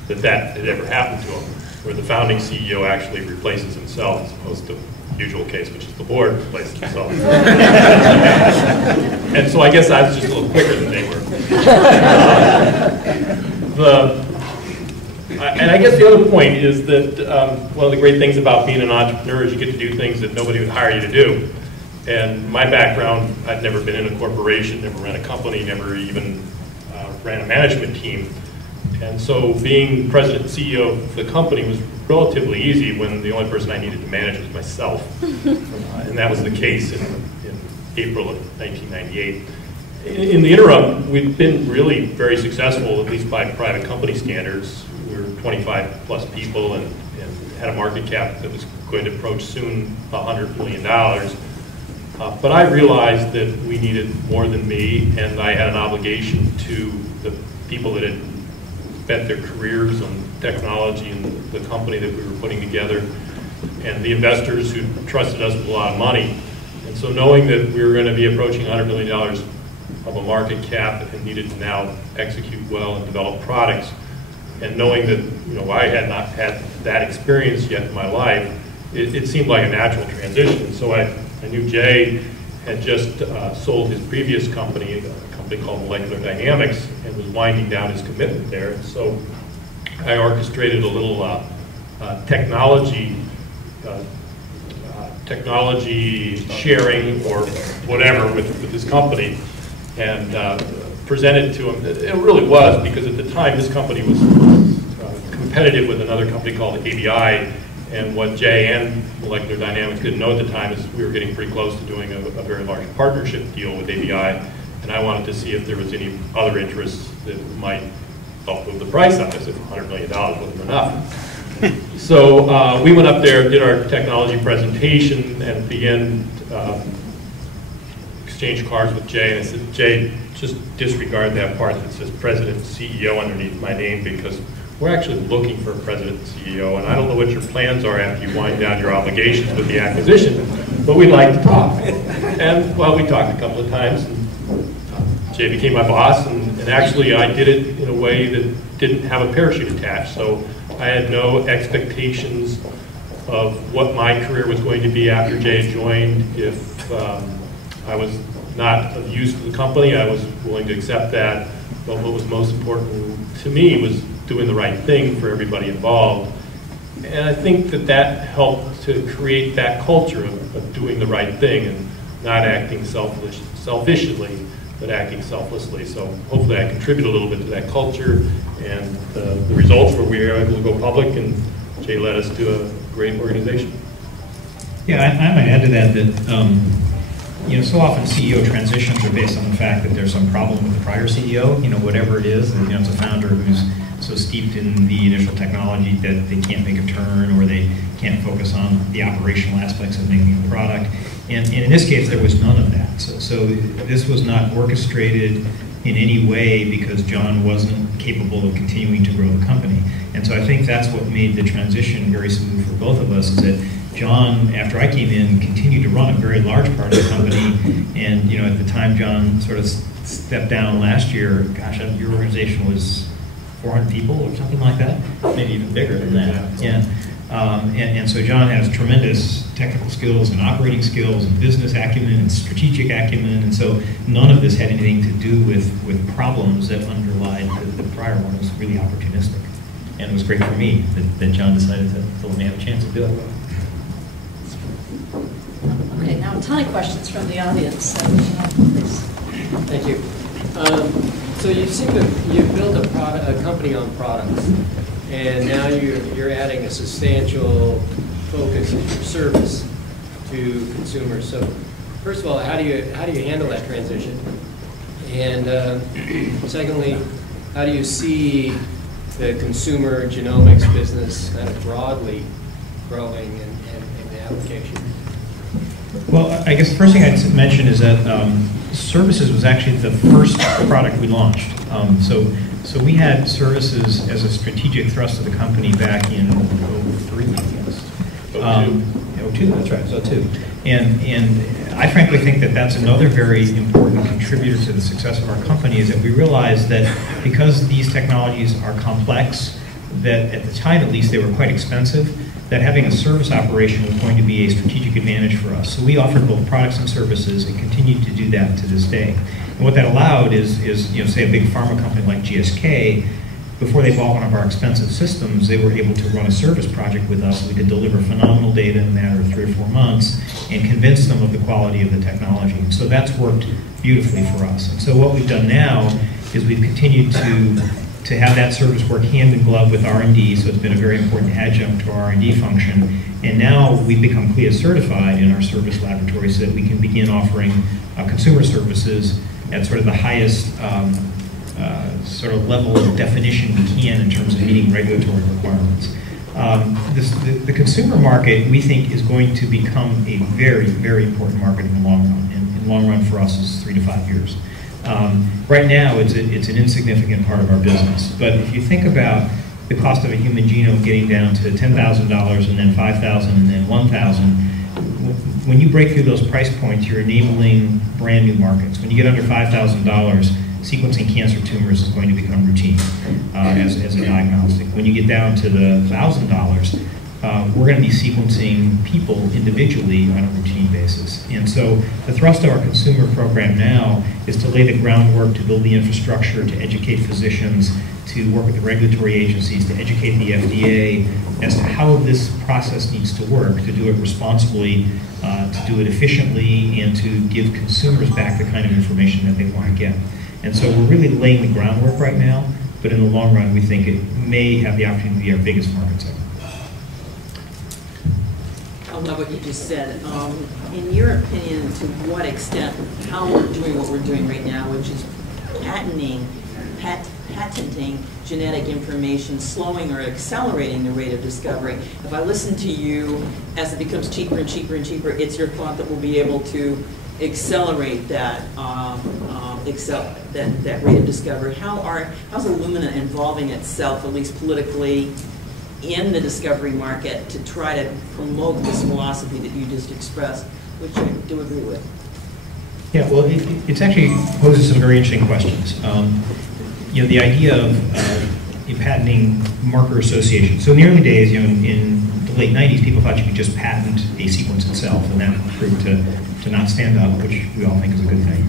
that had ever happened to him, where the founding CEO actually replaces himself as opposed to the usual case, which is the board replaces itself. And so I guess I was just a little quicker than they were. And I guess the other point is that one of the great things about being an entrepreneur is you get to do things that nobody would hire you to do. And my background, I'd never been in a corporation, never ran a company, never even ran a management team. And so being president and CEO of the company was relatively easy when the only person I needed to manage was myself. And that was the case in April of 1998. In the interim, we've been really very successful, at least by private company standards. We were 25 plus people and had a market cap that was going to approach soon $100 million. But I realized that we needed more than me, and I had an obligation to the people that had spent their careers on technology and the company that we were putting together, and the investors who trusted us with a lot of money. And so knowing that we were going to be approaching $100 million of a market cap and needed to now execute well and develop products. And knowing that, I had not had that experience yet in my life, it seemed like a natural transition. So I knew Jay had just sold his previous company, a company called Molecular Dynamics, and was winding down his commitment there. And so I orchestrated a little technology sharing or whatever with this company, and presented to him. It really was, because at the time this company was competitive with another company called ABI, and what Jay and Molecular Dynamics didn't know at the time is we were getting pretty close to doing a very large partnership deal with ABI, and I wanted to see if there was any other interests that might help move the price up, as if $100 million wasn't enough. So we went up there, did our technology presentation, and began exchange cards with Jay, and I said, Jay, just disregard that part that says President and CEO underneath my name, because we're actually looking for a President and CEO, and I don't know what your plans are after you wind down your obligations with the acquisition, but we'd like to talk. And, well, we talked a couple of times, and Jay became my boss, and actually I did it in a way that didn't have a parachute attached, so I had no expectations of what my career was going to be after Jay joined. If I was not of use to the company, I was willing to accept that, but what was most important to me was doing the right thing for everybody involved. And I think that helped to create that culture of doing the right thing and not acting selfishly, but acting selflessly. So hopefully I contribute a little bit to that culture, and the results were we were able to go public, and Jay led us to a great organization. Yeah, I might add to that, so often CEO transitions are based on the fact that there's some problem with the prior CEO, whatever it is, and it's a founder who's so steeped in the initial technology that they can't make a turn, or they can't focus on the operational aspects of making a product. And in this case, there was none of that. So this was not orchestrated in any way because John wasn't capable of continuing to grow the company. And so I think that's what made the transition very smooth for both of us, is that John, after I came in, continued to run a very large part of the company. And at the time John sort of stepped down last year, gosh, your organization was 400 people or something like that, maybe even bigger than that. Yeah. And so John has tremendous technical skills and operating skills and business acumen and strategic acumen, and so none of this had anything to do with problems that underlied the prior one. It was really opportunistic. And it was great for me that John decided to let me have a chance to do it. Okay, now a ton of questions from the audience, so please. Thank you. So you've built a company on products, and now you're adding a substantial focus in your service to consumers. So first of all, how do you handle that transition? And secondly, how do you see the consumer genomics business kind of broadly growing in the application? Well, I guess the first thing I'd mention is that services was actually the first product we launched. So we had services as a strategic thrust of the company back in 2003, I guess. 2002, that's right, so 2002. And I frankly think that that's another very important contributor to the success of our company, is that we realized that because these technologies are complex, that at the time at least they were quite expensive, that having a service operation was going to be a strategic advantage for us. So we offered both products and services and continued to do that to this day. And what that allowed is say a big pharma company like GSK, before they bought one of our expensive systems, they were able to run a service project with us. We could deliver phenomenal data in a matter of 3 or 4 months and convince them of the quality of the technology. And so that's worked beautifully for us. And so what we've done now is we've continued to have that service work hand in glove with R&D, so it's been a very important adjunct to our R&D function. And now we've become CLIA certified in our service laboratory so that we can begin offering consumer services at sort of the highest sort of level of definition we can in terms of meeting regulatory requirements. The consumer market, we think, is going to become a very, very important market in the long run. And in the long run for us is 3 to 5 years. Right now, it's an insignificant part of our business. But if you think about the cost of a human genome getting down to $10,000 and then $5,000 and then $1,000, when you break through those price points, you're enabling brand new markets. When you get under $5,000, sequencing cancer tumors is going to become routine as a diagnostic. When you get down to the $1,000, we're going to be sequencing people individually on a routine basis. And so the thrust of our consumer program now is to lay the groundwork, to build the infrastructure, to educate physicians, to work with the regulatory agencies, to educate the FDA as to how this process needs to work, to do it responsibly, to do it efficiently, and to give consumers back the kind of information that they want to get. And so we're really laying the groundwork right now, but in the long run, we think it may have the opportunity to be our biggest market segment. I love what you just said. In your opinion, to what extent, how we're doing what we're doing right now, which is patenting genetic information, slowing or accelerating the rate of discovery. If I listen to you, as it becomes cheaper and cheaper and cheaper, it's your thought that we'll be able to accelerate that that rate of discovery. How's Illumina involving itself, at least politically, in the discovery market to try to promote this philosophy that you just expressed, which I do agree with? Yeah, well, it's actually poses some very interesting questions. You know, the idea of patenting marker association. So in the early days, you know, in the late 90s, people thought you could just patent a sequence itself, and that proved to not stand up, which we all think is a good thing.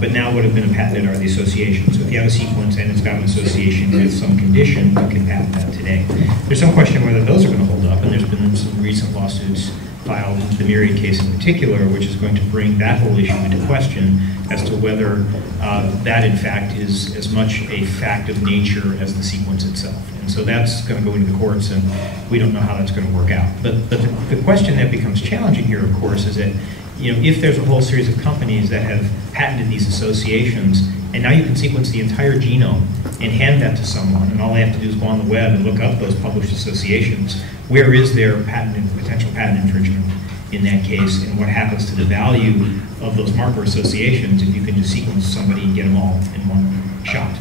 But now what have been patented are the associations. So if you have a sequence and it's got an association with some condition, you can patent that today. There's some question whether those are going to hold up, and there's been some recent lawsuits filed, the Myriad case in particular, which is going to bring that whole issue into question as to whether that in fact is as much a fact of nature as the sequence itself. And so that's going to go into the courts, and we don't know how that's going to work out. But the question that becomes challenging here, of course, is that, you know, if there's a whole series of companies that have patented these associations, and now you can sequence the entire genome and hand that to someone, and all they have to do is go on the web and look up those published associations, where is their potential patent infringement in that case, and what happens to the value of those marker associations if you can just sequence somebody and get them all in one shot?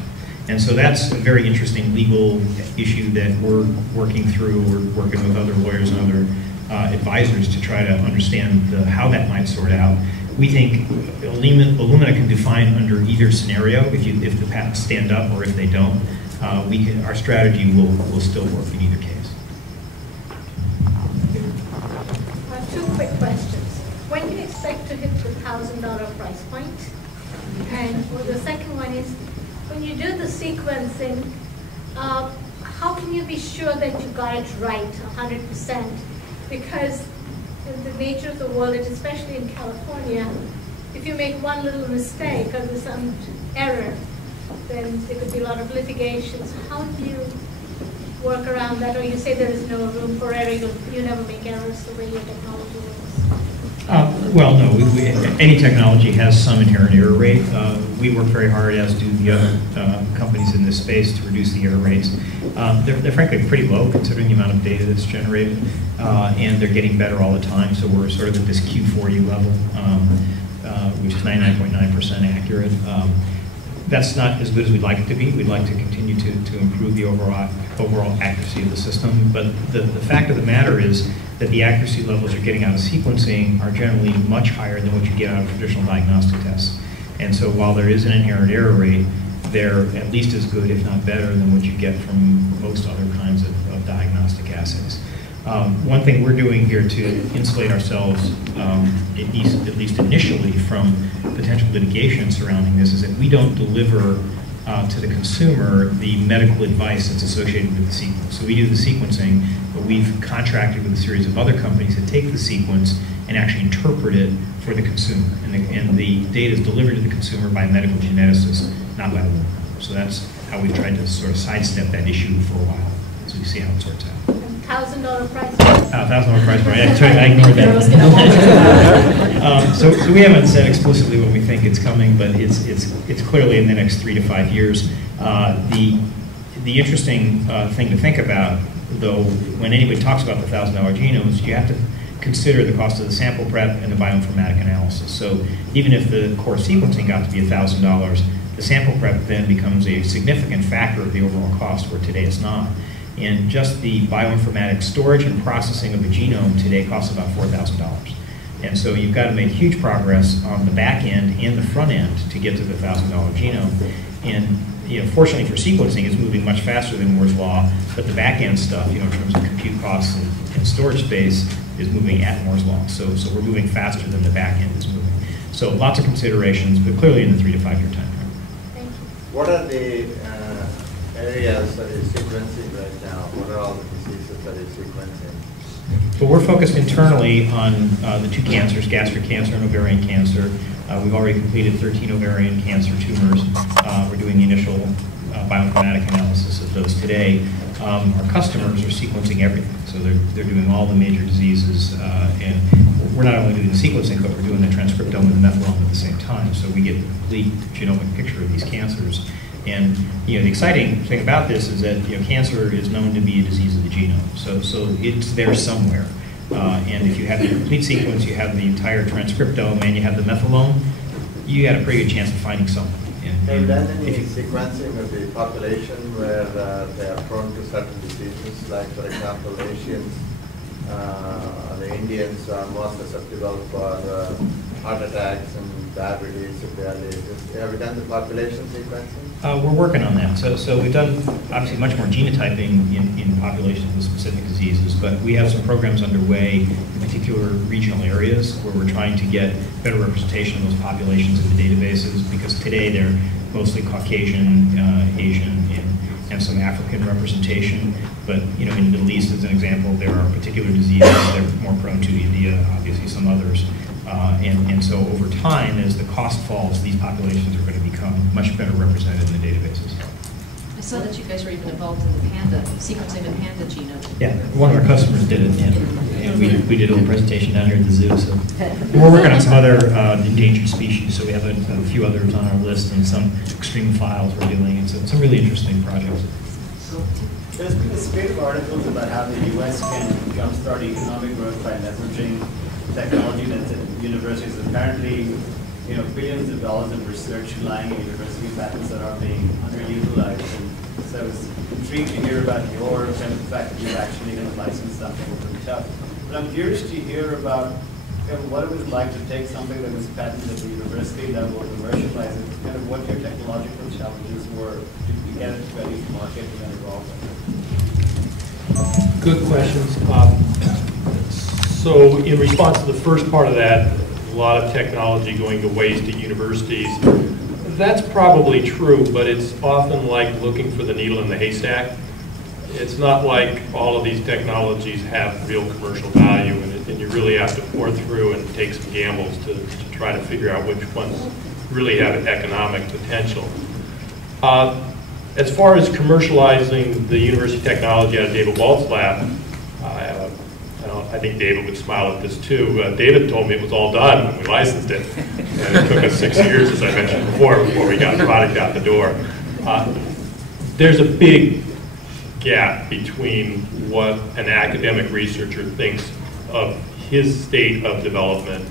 And so that's a very interesting legal issue that we're working through. We're working with other lawyers and other advisors to try to understand how that might sort out. We think Illumina can define under either scenario, if the patents stand up or if they don't. Our strategy will still work in either case. Two quick questions. When do you expect to hit the $1,000 price point? And the second one is, when you do the sequencing, how can you be sure that you got it right 100%? Because in the nature of the world, and especially in California, if you make one little mistake or there's some error, then there could be a lot of litigations. How do you work around that? Or you say there is no room for error, you never make errors the way your technology works? Well, no. Any technology has some inherent error rate. We work very hard, as do the other companies in this space, to reduce the error rates. They're frankly pretty low considering the amount of data that's generated, and they're getting better all the time. So we're sort of at this Q40 level, which is 99.9% accurate. That's not as good as we'd like it to be. We'd like to continue to improve the overall accuracy of the system. But the fact of the matter is that the accuracy levels you're getting out of sequencing are generally much higher than what you get out of traditional diagnostic tests. And so while there is an inherent error rate, they're at least as good, if not better, than what you get from most other kinds of diagnostic assays. One thing we're doing here to insulate ourselves, at least initially, from potential litigation surrounding this is that we don't deliver to the consumer the medical advice that's associated with the sequence. So we do the sequencing, but we've contracted with a series of other companies that take the sequence and actually interpret it for the consumer. And the data is delivered to the consumer by a medical geneticist, not by the woman. So that's how we've tried to sort of sidestep that issue for a while, so we see how it sorts out. $1,000 price point? $1,000 price point. I ignored that. So we haven't said explicitly when we think it's coming, but it's clearly in the next 3 to 5 years. The interesting thing to think about, though, when anybody talks about the $1,000 genomes, you have to consider the cost of the sample prep and the bioinformatic analysis. So even if the core sequencing got to be $1,000, the sample prep then becomes a significant factor of the overall cost, where today it's not. And just the bioinformatic storage and processing of the genome today costs about $4,000. And so you've got to make huge progress on the back end and the front end to get to the $1,000 genome. And fortunately for sequencing, it's moving much faster than Moore's Law, but the back end stuff, in terms of compute costs and storage space, is moving at Moore's Law. So we're moving faster than the back end is moving. So lots of considerations, but clearly in the 3 to 5 year time frame. Thank you. What are the areas that is sequencing right now? What are all the diseases that is sequencing? Well, we're focused internally on the 2 cancers, gastric cancer and ovarian cancer. We've already completed 13 ovarian cancer tumors. We're doing the initial bioinformatic analysis of those today. Our customers are sequencing everything. So they're doing all the major diseases, and we're not only doing the sequencing, but we're doing the transcriptome and the methylome at the same time. So we get a complete genomic picture of these cancers. And the exciting thing about this is that cancer is known to be a disease of the genome. So it's there somewhere. And if you have the complete sequence, you have the entire transcriptome, and you have the methylome, you got a pretty good chance of finding something. Have you done any sequencing of the population where they are prone to certain diseases, like for example Asians, the Indians are more susceptible for heart attacks and diabetes if they are ages. Have you done the population sequencing? We're working on that. So we've done obviously much more genotyping in populations with specific diseases, but we have some programs underway in particular regional areas where we're trying to get better representation of those populations in the databases, because today they're mostly Caucasian, Asian, and some African representation. But in the Middle East, as an example, there are particular diseases that are more prone to India, obviously some others. And so over time, as the cost falls, these populations are going to become much better represented in the databases. I saw that you guys were even involved in the panda, sequencing the panda genome. Yeah, one of our customers did it, and we did a little presentation down here at the zoo. So we're working on some other endangered species, so we have a few others on our list, and some extreme files we're doing, and so some really interesting projects. There's been a spate of articles about how the U.S. can jumpstart economic growth by leveraging technology that's at universities. Apparently, billions of dollars of research lying in university patents that are being underutilized. And so I was intrigued to hear about your kind of the fact that you're actually going to license something from TiE. But I'm curious to hear about what it was like to take something that was patented at the university level, commercialize it, kind of what your technological challenges were to get it ready to market and then evolve it. Good questions. So in response to the first part of that, a lot of technology going to waste at universities. That's probably true, but it's often like looking for the needle in the haystack. It's not like all of these technologies have real commercial value, and you really have to pour through and take some gambles to try to figure out which ones really have economic potential. As far as commercializing the university technology out of David Walt's lab, I think David would smile at this too. David told me it was all done when we licensed it, and it took us 6 years, as I mentioned before we got the product out the door. There's a big gap between what an academic researcher thinks of his state of development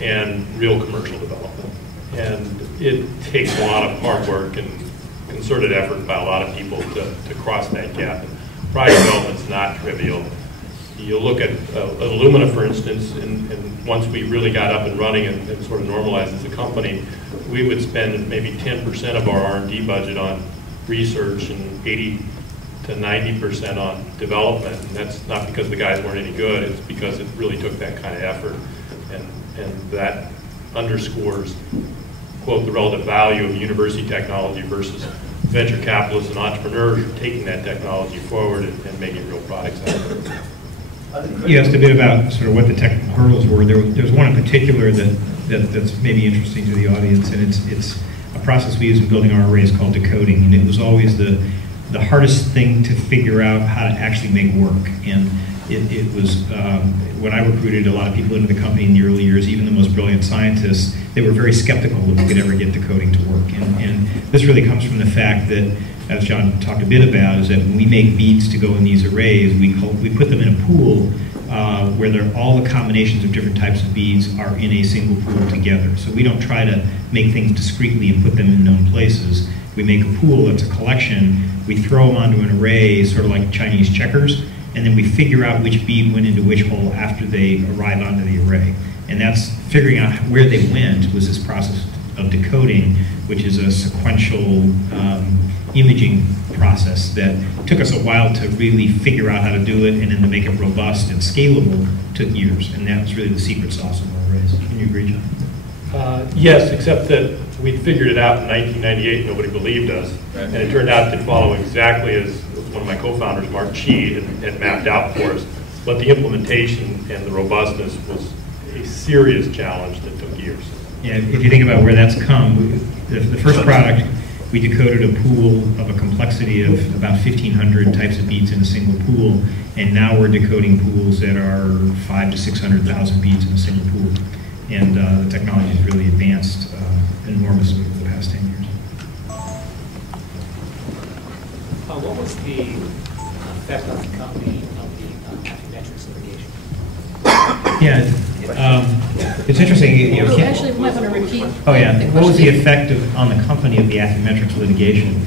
and real commercial development. And it takes a lot of hard work and concerted effort by a lot of people to cross that gap. And product development's not trivial. You look at Illumina, for instance, and once we really got up and running and sort of normalized as a company, we would spend maybe 10% of our R&D budget on research and 80 to 90% on development. And that's not because the guys weren't any good, it's because it really took that kind of effort. And that underscores, quote, the relative value of university technology versus venture capitalists and entrepreneurs who are taking that technology forward and making real products out of it. You asked a bit about sort of what the technical hurdles were. There's one in particular that's maybe interesting to the audience, and it's a process we use in building our arrays called decoding, and it was always the hardest thing to figure out how to actually make work. And it was, when I recruited a lot of people into the company in the early years, even the most brilliant scientists, they were very skeptical that we could ever get decoding to work. And this really comes from the fact that, as John talked a bit about, is that when we make beads to go in these arrays, we put them in a pool where all the combinations of different types of beads are in a single pool together. So we don't try to make things discreetly and put them in known places. We make a pool that's a collection, we throw them onto an array, sort of like Chinese checkers, and then we figure out which bead went into which hole after they arrive onto the array. And that's figuring out where they went was this process of decoding, which is a sequential imaging process that took us a while to really figure out how to do it, and then to make it robust and scalable took years. And that was really the secret sauce of our raise. Can you agree, John? Yes, except that we figured it out in 1998. Nobody believed us, and it turned out to follow exactly as one of my co-founders, Mark Chi, had mapped out for us. But the implementation and the robustness was a serious challenge that took years. Yeah, if you think about where that's come, the first product, we decoded a pool of a complexity of about 1,500 types of beats in a single pool, and now we're decoding pools that are 500,000 to 600,000 beats in a single pool. And the technology has really advanced enormously over the past 10 years. What was the effect on the company of the Affymetrix litigation? Yeah, it's interesting. You know, Actually, we might want to repeat. Oh yeah, what was the effect on the company of the Affymetrix litigation?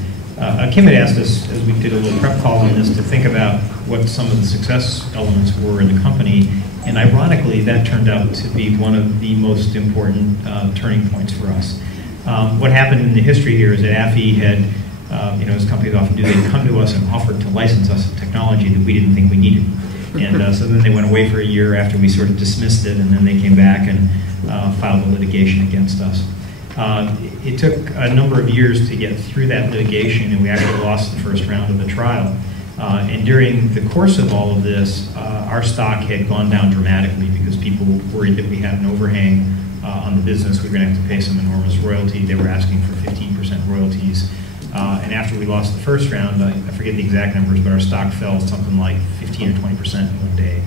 Kim had asked us, as we did a little prep call on this, to think about what some of the success elements were in the company, and ironically, that turned out to be one of the most important turning points for us. What happened in the history here is that Affy had, as companies often do, they'd come to us and offered to license us a technology that we didn't think we needed. And so then they went away for a year after we sort of dismissed it, and then they came back and filed a litigation against us. It took a number of years to get through that litigation, and we actually lost the first round of the trial. And during the course of all of this, our stock had gone down dramatically because people worried that we had an overhang on the business. We were going to have to pay some enormous royalty. They were asking for 15% royalties. And after we lost the first round, I forget the exact numbers, but our stock fell something like 15 or 20% in one day.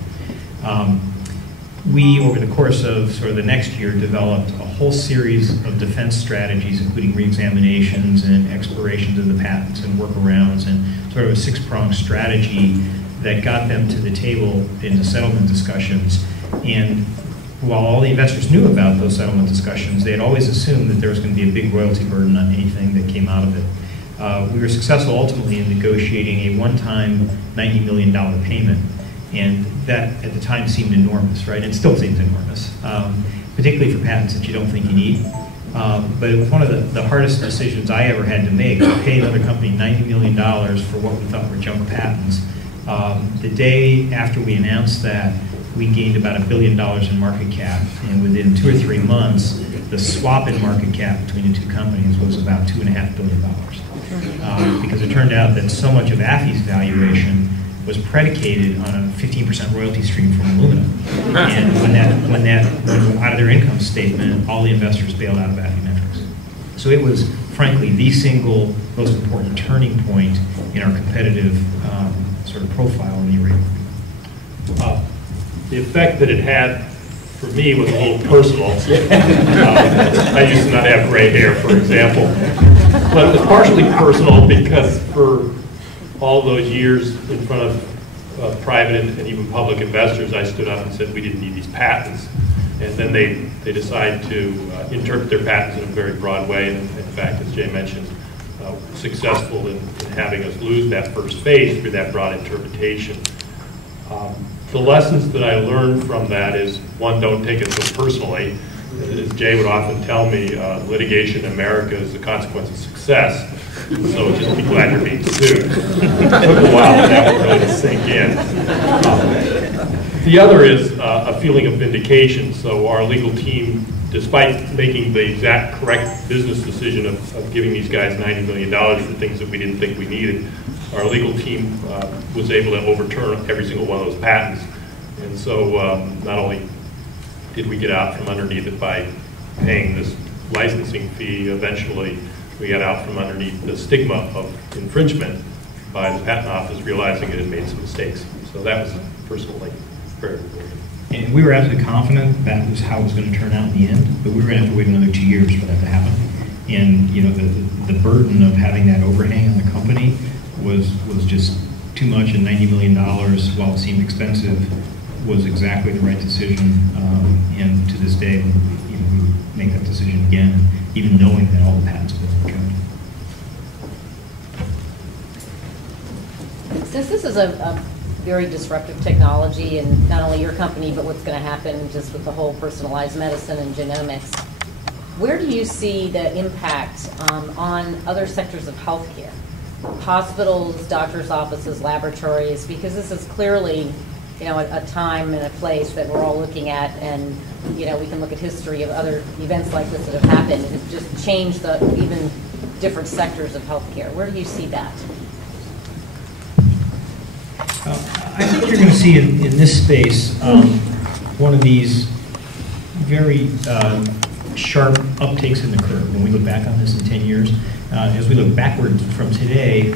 We, over the course of sort of the next year, developed a whole series of defense strategies, including reexaminations and explorations of the patents and workarounds, and sort of a six-pronged strategy that got them to the table into settlement discussions. And while all the investors knew about those settlement discussions, they had always assumed that there was going to be a big royalty burden on anything that came out of it. We were successful ultimately in negotiating a one-time $90 million payment, and that at the time seemed enormous, right? It still seems enormous, particularly for patents that you don't think you need. But it was one of the hardest decisions I ever had to make, to pay another company $90 million for what we thought were junk patents. The day after we announced that, we gained about $1 billion in market cap, and within 2 or 3 months, the swap in market cap between the two companies was about $2.5 billion. Because it turned out that so much of Affy's valuation was predicated on a 15% royalty stream from Illumina. And when that went out of their income statement, all the investors bailed out of Affymetrix. So it was, frankly, the single most important turning point in our competitive sort of profile in the array. The effect that it had for me was a little personal. I used to not have gray hair, for example. But it was partially personal because for all those years in front of private and even public investors, I stood up and said we didn't need these patents. And then they decided to interpret their patents in a very broad way. And in fact, as Jay mentioned, successful in having us lose that first phase through that broad interpretation. The lessons that I learned from that is, one, don't take it so personally. As Jay would often tell me, litigation in America is the consequence of success. So just be glad you're being sued. It took a while for that one really to sink in. The other is a feeling of vindication. So our legal team, despite making the exact correct business decision of giving these guys $90 million for things that we didn't think we needed, our legal team was able to overturn every single one of those patents. And so not only did we get out from underneath it by paying this licensing fee, eventually we got out from underneath the stigma of infringement by the patent office realizing it had made some mistakes. So that was personally very rewarding. And we were absolutely confident that was how it was going to turn out in the end, but we were going to have to wait another 2 years for that to happen. And the burden of having that overhang on the company was just too much, and $90 million, while it seemed expensive, was exactly the right decision. And to this day, we would make that decision again, even knowing that all the patents were covered. Since this is a very disruptive technology, and not only your company, but what's going to happen just with the whole personalized medicine and genomics. Where do you see the impact on other sectors of healthcare? Hospitals, doctors' offices, laboratories, because this is clearly, you know, a time and a place that we're all looking at, and, you know, we can look at history of other events like this that have happened and just changed the even different sectors of healthcare. Where do you see that? I think you're going to see in this space one of these very sharp uptakes in the curve when we look back on this in 10 years. As we look backwards from today,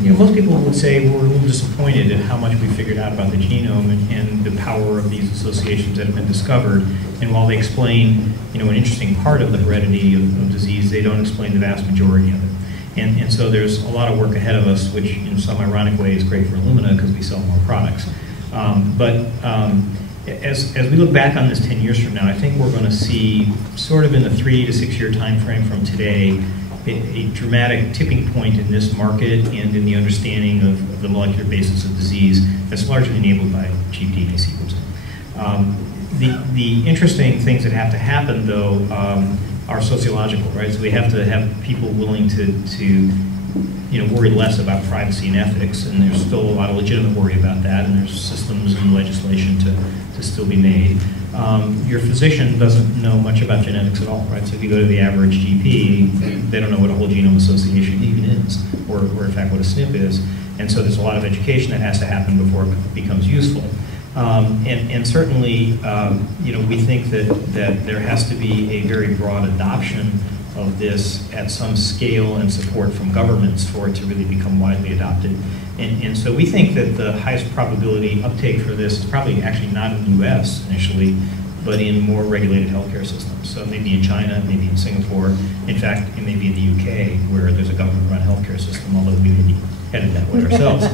you know, most people would say we're a little disappointed at how much we figured out about the genome and the power of these associations that have been discovered. And while they explain, you know, an interesting part of the heredity of disease, they don't explain the vast majority of it. And so there's a lot of work ahead of us, which in some ironic way is great for Illumina because we sell more products. As we look back on this 10 years from now, I think we're going to see sort of in the 3 to 6 year time frame from today a dramatic tipping point in this market and in the understanding of the molecular basis of disease that's largely enabled by cheap DNA sequencing. The interesting things that have to happen, though, are sociological, right? So we have to have people willing to you know, worry less about privacy and ethics, and there's still a lot of legitimate worry about that, and there's systems and legislation to still be made. Your physician doesn't know much about genetics at all, right? So if you go to the average GP, they don't know what a whole genome association even is, or in fact what a SNP is, and so there's a lot of education that has to happen before it becomes useful. And certainly, you know, we think that there has to be a very broad adoption of this at some scale and support from governments for it to really become widely adopted. And so we think that the highest probability uptake for this is probably actually not in the US initially, but in more regulated healthcare systems. So maybe in China, maybe in Singapore. In fact, it may be in the UK where there's a government-run healthcare system, although we may be headed that way ourselves.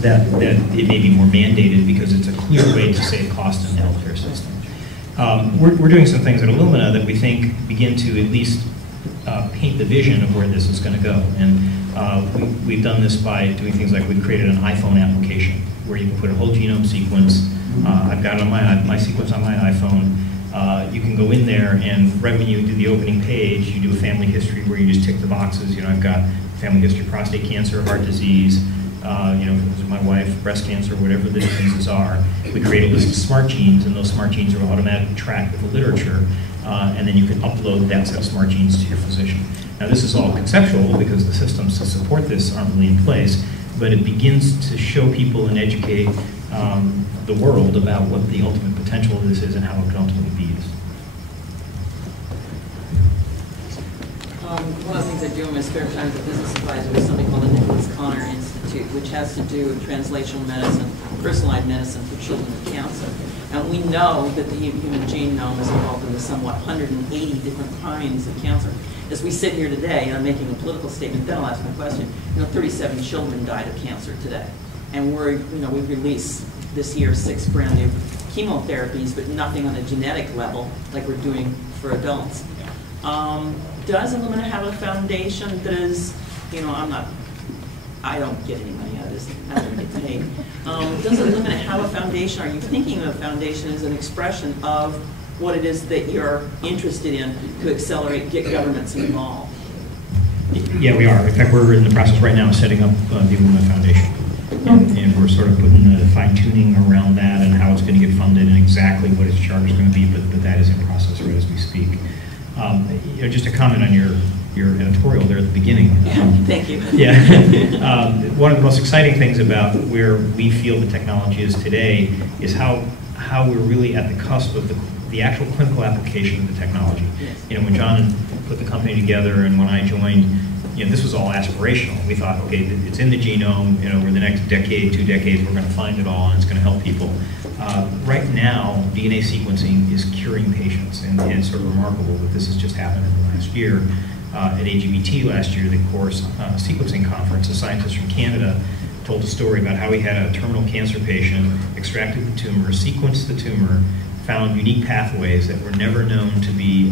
That it may be more mandated because it's a clear way to save cost in the healthcare system. We're doing some things at Illumina that we think begin to at least paint the vision of where this is going to go. And we've done this by doing things like we've created an iPhone application where you can put a whole genome sequence. I've got it on my sequence on my iPhone. You can go in there, and right when you do the opening page, you do a family history where you just tick the boxes. You know, I've got family history, prostate cancer, heart disease, you know, this is my wife, breast cancer, whatever the diseases are. We create a list of smart genes, and those smart genes are automatically tracked with the literature, and then you can upload that set of smart genes to your physician. Now, this is all conceptual because the systems to support this aren't really in place, but it begins to show people and educate the world about what the ultimate potential of this is and how it can ultimately be used. One of the things I do in my spare time as a business advisor is something called the Nicholas Connor Institute, which has to do with translational medicine, personalized medicine for children with cancer. And we know that the human genome is involved in the somewhat 180 different kinds of cancer. As we sit here today, and I'm making a political statement, then I'll ask my question. You know, 37 children died of cancer today, and we've released this year 6 brand new chemotherapies, but nothing on a genetic level like we're doing for adults. Does Illumina have a foundation that is, you know, I don't get any money out of this, I don't get paid. Does Illumina have a foundation? Are you thinking of a foundation as an expression of what it is that you're interested in to accelerate, get governments involved? Yeah, we are. In fact, we're in the process right now of setting up the Illumina Foundation. And we're sort of putting the fine-tuning around that and how it's going to get funded and exactly what its charge is going to be, but that is in process right as we speak. You know, just to comment on your editorial there at the beginning. Thank you. Yeah. One of the most exciting things about where we feel the technology is today is how we're really at the cusp of the actual clinical application of the technology. Yes. You know, when John put the company together and when I joined, you know, this was all aspirational. We thought, okay, it's in the genome, you know, over the next decade, 2 decades, we're going to find it all and it's going to help people. Right now, DNA sequencing is curing patients, and it's sort of remarkable that this has just happened in the last year. At AGBT last year, the core sequencing conference, a scientist from Canada told a story about how he had a terminal cancer patient, extracted the tumor, sequenced the tumor, found unique pathways that were never known to be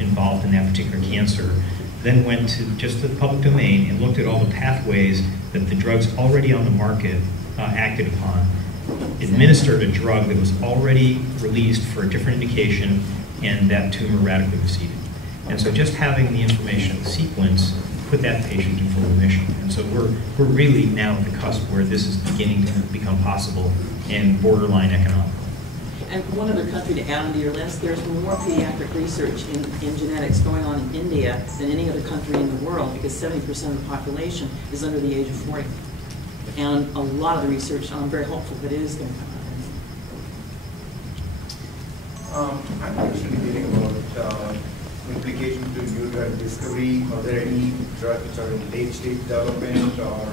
involved in that particular cancer, then went to just the public domain and looked at all the pathways that the drugs already on the market acted upon, administered a drug that was already released for a different indication, and that tumor radically receded. And so just having the information of the sequence put that patient in full remission. And so we're really now at the cusp where this is beginning to become possible and borderline economical. And one other country to add onto your list, there's more pediatric research in genetics going on in India than any other country in the world, because 70% of the population is under the age of 40. And a lot of the research, I'm very hopeful that it is going to come out. I'm actually reading about implications to new drug discovery. Are there any drugs which are in late stage development or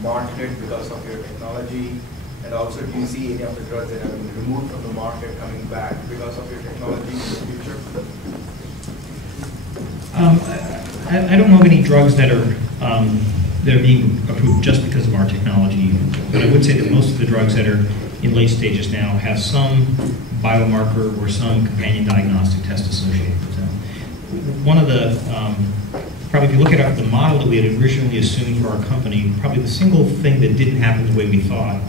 marketed because of your technology? And also, do you see any of the drugs that have been removed from the market coming back because of your technology in the future? I don't know of any drugs that are being approved just because of our technology, but I would say that most of the drugs that are in late stages now have some biomarker or some companion diagnostic test associated with them. One of the, probably if you look at the model that we had originally assumed for our company, probably the single thing that didn't happen the way we thought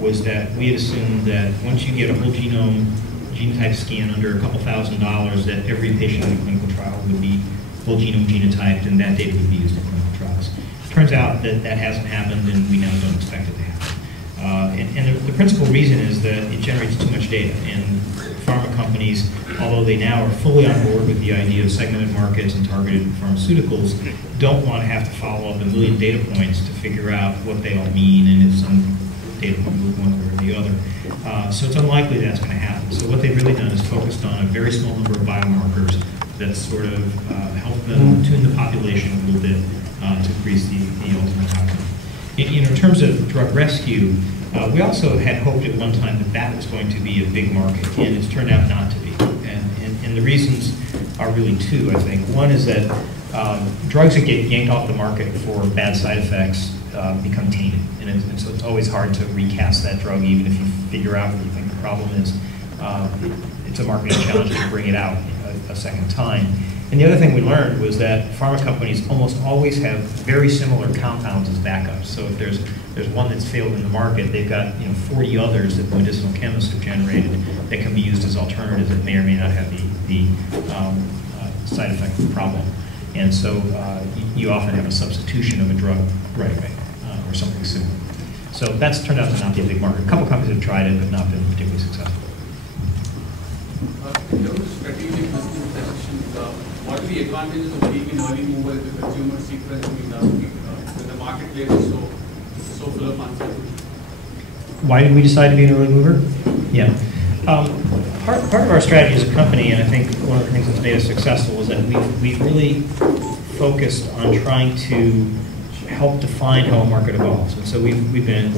was that we had assumed that once you get a whole genome genotype scan under a couple $1,000s, that every patient in a clinical trial would be whole genome genotyped and that data would be used in clinical trials. It turns out that that hasn't happened, and we now don't expect it to happen. And the principal reason is that it generates too much data, and pharma companies, although they now are fully on board with the idea of segmented markets and targeted pharmaceuticals, don't want to have to follow up a million data points to figure out what they all mean and if some data point move one way or the other. So it's unlikely that's going to happen. So what they've really done is focused on a very small number of biomarkers that sort of help them tune the population a little bit to increase the ultimate outcome. In terms of drug rescue, we also had hoped at one time that that was going to be a big market, and it's turned out not to be. And the reasons are really two, I think. One is that drugs that get yanked off the market for bad side effects become tainted. And so it's always hard to recast that drug, even if you figure out what you think the problem is. It's a marketing challenge to bring it out a second time. And the other thing we learned was that pharma companies almost always have very similar compounds as backups. So if there's one that's failed in the market, they've got 40 others that medicinal chemists have generated that can be used as alternatives that may or may not have the side effect of the problem. And so you often have a substitution of a drug right away or something similar. So that's turned out to not be a big market. A couple companies have tried it, but not been particularly successful. In terms of strategic business decisions, what are the advantages of being an early mover in the consumer sequencing industry when the marketplace is so full of uncertainty? Why did we decide to be an early mover? Yeah. Part of our strategy as a company, and I think one of the things that's made us successful, is that we've really focused on trying to help define how a market evolves. And so we've been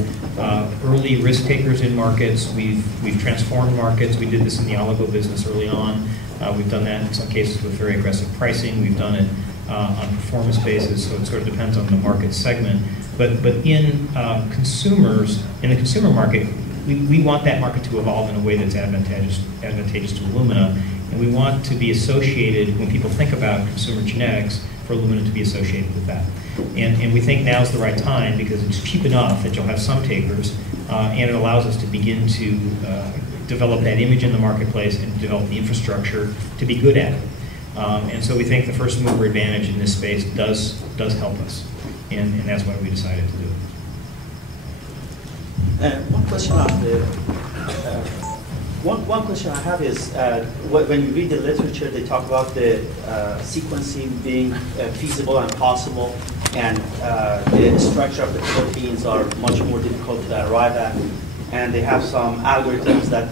early risk takers in markets. We've transformed markets. We did this in the oligo business early on. We've done that in some cases with very aggressive pricing. We've done it on performance basis, so it sort of depends on the market segment. But in in the consumer market, we want that market to evolve in a way that's advantageous to Illumina, and we want to be associated, when people think about consumer genetics, for Illumina to be associated with that. And we think now's the right time because it's cheap enough that you'll have some takers, and it allows us to begin to develop that image in the marketplace and develop the infrastructure to be good at it. And so we think the first mover advantage in this space does help us, and that's why we decided to do it. One question one question I have is, when you read the literature, they talk about the sequencing being feasible and possible, and the structure of the proteins are much more difficult to arrive at. And they have some algorithms that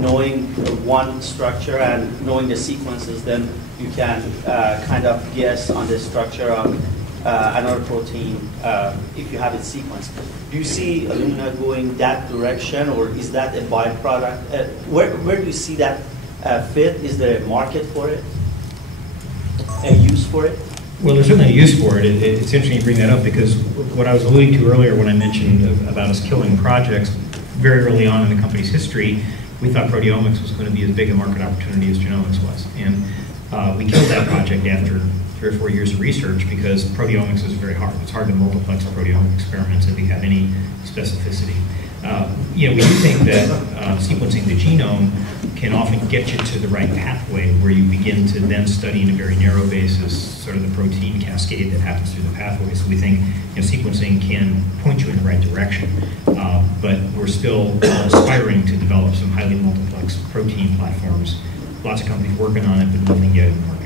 knowing one structure and knowing the sequences, then you can kind of guess on the structure of another protein if you have it sequenced. Do you see Illumina going that direction, or is that a byproduct? Where do you see that fit? Is there a market for it? A use for it? Well, there's certainly a use for it. It's interesting you bring that up because what I was alluding to earlier when I mentioned about us killing projects, very early on in the company's history, we thought proteomics was going to be as big a market opportunity as genomics was. And we killed that project after 3 or 4 years of research because proteomics is very hard. It's hard to multiplex proteomic experiments if you have any specificity. We do think that sequencing the genome can often get you to the right pathway where you begin to then study in a very narrow basis sort of the protein cascade that happens through the pathway. So we think sequencing can point you in the right direction, but we're still aspiring to develop some highly multiplex protein platforms. Lots of companies working on it, but nothing yet in the market.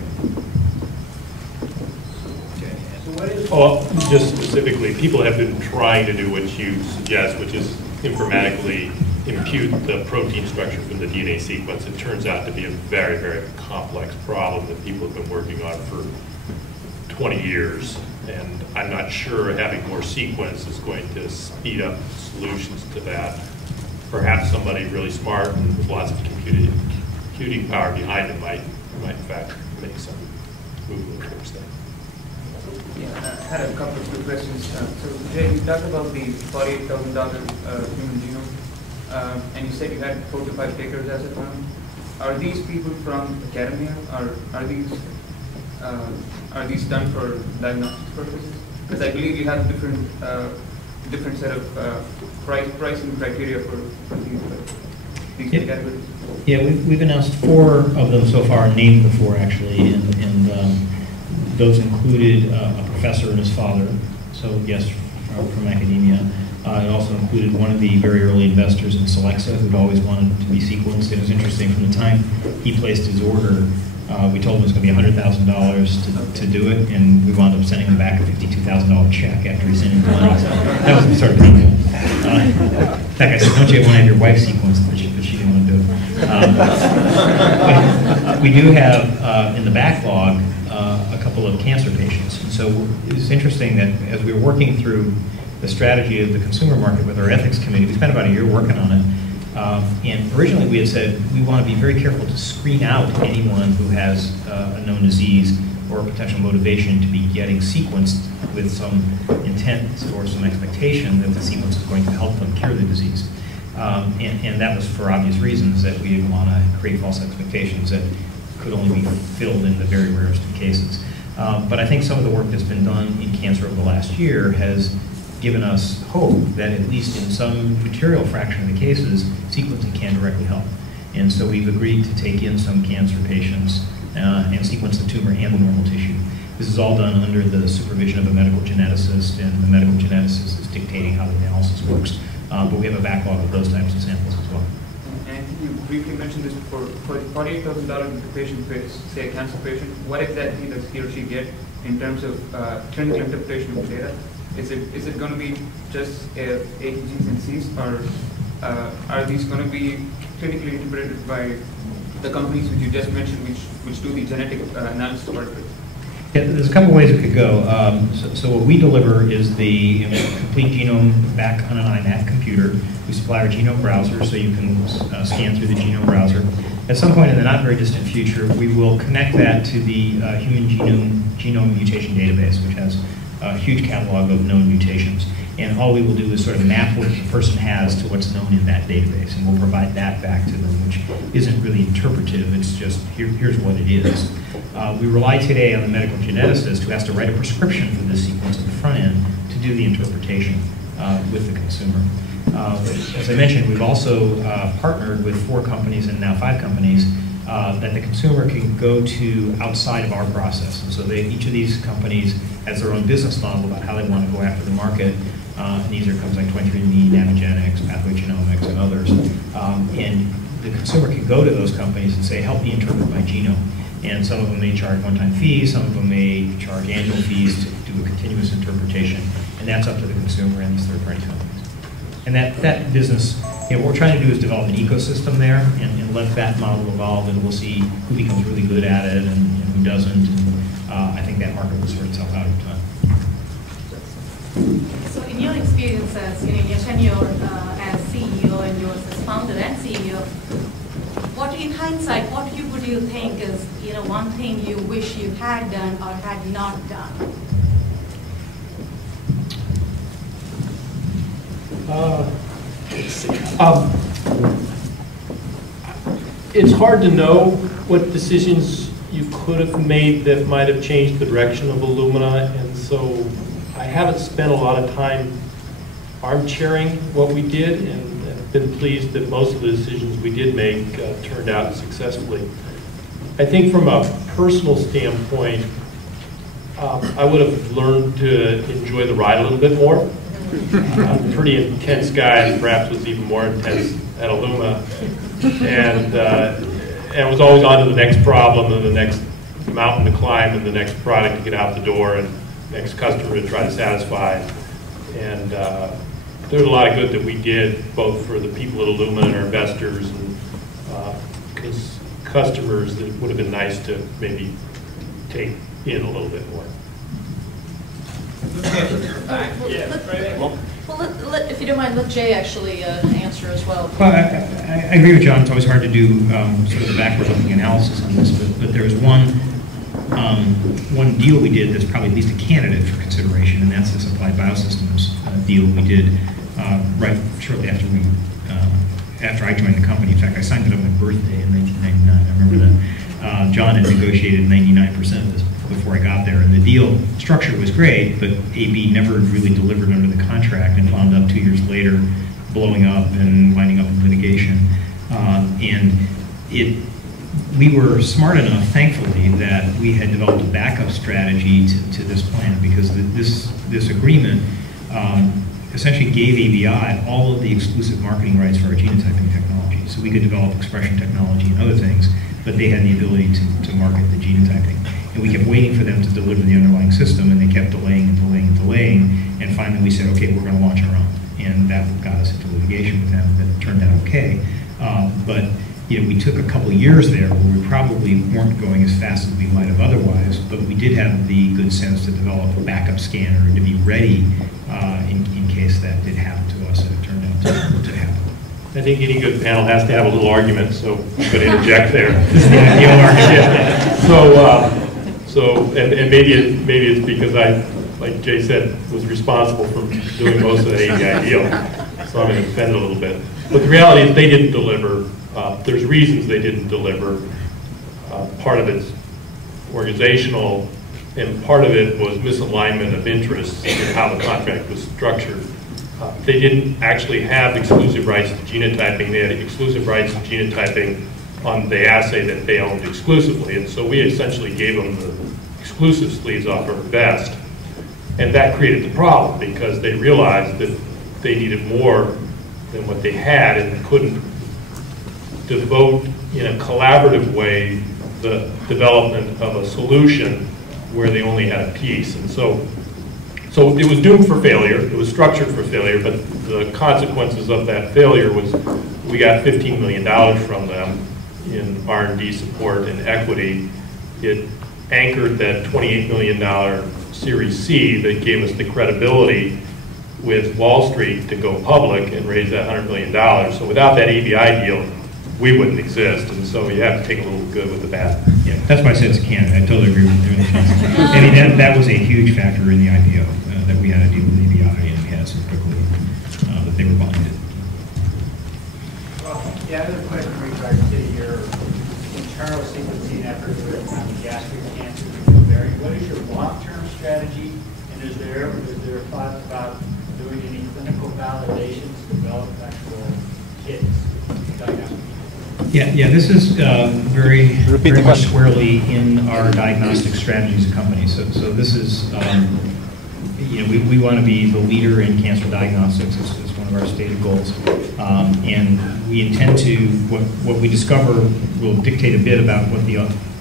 Just specifically, people have been trying to do what you suggest, which is informatically impute the protein structure from the DNA sequence. It turns out to be a very, very complex problem that people have been working on for 20 years. And I'm not sure having more sequence is going to speed up solutions to that. Perhaps somebody really smart and with lots of computing power behind it might in fact make some movement towards that. Yeah, I had a couple of quick questions. So Jay, you talked about the $48,000 human genome, and you said you had 4 to 5 takers as of now. Are these people from academia, or are these done for diagnostics purposes? Because I believe you have different set of pricing criteria for these categories. Yeah, we've announced 4 of them so far, named the 4 actually, and those included a professor and his father, so yes, from academia. It also included one of the very early investors in Solexa who'd always wanted to be sequenced. It was interesting, from the time he placed his order, we told him it was going to be $100,000 to do it, and we wound up sending him back a $52,000 check after he sent in the money. So that was the sort of thing. In fact, I said, don't you want to have your wife sequenced? But she didn't want to do it. We do have in the backlog a couple of cancer patients. And so it's interesting that as we were working through the strategy of the consumer market with our ethics committee, we spent about a year working on it. And originally we had said we want to be very careful to screen out anyone who has a known disease or a potential motivation to be getting sequenced with some intent or some expectation that the sequence is going to help them cure the disease. And that was for obvious reasons, that we didn't want to create false expectations that could only be filled in the very rarest of cases. But I think some of the work that's been done in cancer over the last year has given us hope that at least in some material fraction of the cases, sequencing can directly help. And so we've agreed to take in some cancer patients and sequence the tumor and the normal tissue. This is all done under the supervision of a medical geneticist, and the medical geneticist is dictating how the analysis works. But we have a backlog of those types of samples as well. And I think you briefly mentioned this before. For $48,000 if the patient pays, say a cancer patient, what exactly does he or she get in terms of clinical interpretation of the data? Is it going to be just A, Gs, and Cs, or are these going to be clinically interpreted by the companies which you just mentioned, which do the genetic analysis part of it? Yeah, there's a couple ways it could go. So what we deliver is the complete genome back on an iMac computer. We supply our genome browser so you can scan through the genome browser. At some point in the not very distant future, we will connect that to the human genome mutation database, which has a huge catalog of known mutations. And all we will do is sort of map what the person has to what's known in that database, and we'll provide that back to them, which isn't really interpretive, it's just here's what it is. We rely today on the medical geneticist who has to write a prescription for this sequence at the front end to do the interpretation with the consumer. As I mentioned, we've also partnered with 4 companies and now 5 companies that the consumer can go to outside of our process. And so each of these companies has their own business model about how they want to go after the market. And these are companies like 23andMe, Navigenics, Pathway Genomics, and others. And the consumer can go to those companies and say, help me interpret my genome. And some of them may charge one-time fees, some of them may charge annual fees to do a continuous interpretation. And that's up to the consumer and these third-party companies. And that business, what we're trying to do is develop an ecosystem there and let that model evolve, and we'll see who becomes really good at it and who doesn't. And I think that market will sort itself out over time. So in your experience as, your tenure as CEO and yours as founder and CEO, what in hindsight, what would you think is, one thing you wish you had done or had not done? It's hard to know what decisions you could have made that might have changed the direction of Illumina, and so I haven't spent a lot of time armchairing what we did, and I've been pleased that most of the decisions we did make turned out successfully. I think from a personal standpoint, I would have learned to enjoy the ride a little bit more. I'm a pretty intense guy, and perhaps was even more intense at Illumina, and was always on to the next problem and the next mountain to climb and the next product to get out the door and next customer to try to satisfy. And there was a lot of good that we did, both for the people at Illumina and our investors and customers, that would have been nice to maybe take in a little bit more. Well, if you don't mind, let Jay actually answer as well. Well, I agree with John. It's always hard to do sort of the backward-looking analysis on this, but there was one deal we did that's probably at least a candidate for consideration, and that's this Applied Biosystems deal we did right shortly after I joined the company. In fact, I signed it on my birthday in 1999. I remember that. John had negotiated 99% of this before I got there, and the deal structure was great, but AB never really delivered under the contract and wound up 2 years later blowing up and winding up in litigation. We were smart enough, thankfully, that we had developed a backup strategy to this plan, because this agreement essentially gave ABI all of the exclusive marketing rights for our genotyping technology. So we could develop expression technology and other things, but they had the ability to market the genotyping. And we kept waiting for them to deliver the underlying system, and they kept delaying and delaying and delaying. And finally we said, okay, we're going to launch our own. And that got us into litigation with them. That turned out okay. But we took a couple of years there where we probably weren't going as fast as we might have otherwise, but we did have the good sense to develop a backup scanner and to be ready in case that did happen to us, and it turned out to happen. I think any good panel has to have a little argument, so I'm going to interject there. This is the ideal argument. And maybe it's because I, like Jay said, was responsible for doing most of the ABI deal, so I'm going to defend a little bit. But the reality is they didn't deliver. There's reasons they didn't deliver. Part of it's organizational, and part of it was misalignment of interests in how the contract was structured. They didn't actually have exclusive rights to genotyping. They had exclusive rights to genotyping on the assay that they owned exclusively, and so we essentially gave them the exclusive sleeves off our vest, and that created the problem because they realized that they needed more than what they had and couldn't devote in a collaborative way the development of a solution where they only had a piece. And so it was doomed for failure. It was structured for failure, but the consequences of that failure was we got $15 million from them in R&D support and equity. It anchored that $28 million Series C that gave us the credibility with Wall Street to go public and raise that $100 million. So without that ABI deal, we wouldn't exist, and so you have to take a little good with the bad. Yeah, that's why I said it's a candidate. I totally agree with you. I mean, that was a huge factor in the IPO, that we had to deal with ABI, and we had so quickly that they were behind it. Well, yeah, I have a question in regards to your internal sequencing efforts around gastric cancer. What is your long-term strategy, and is there thoughts about doing any clinical validations to develop actual kits? Yeah, this is very much squarely in our diagnostic strategy as a company. So this is, we want to be the leader in cancer diagnostics. It's one of our stated goals, and we intend to. What we discover will dictate a bit about what the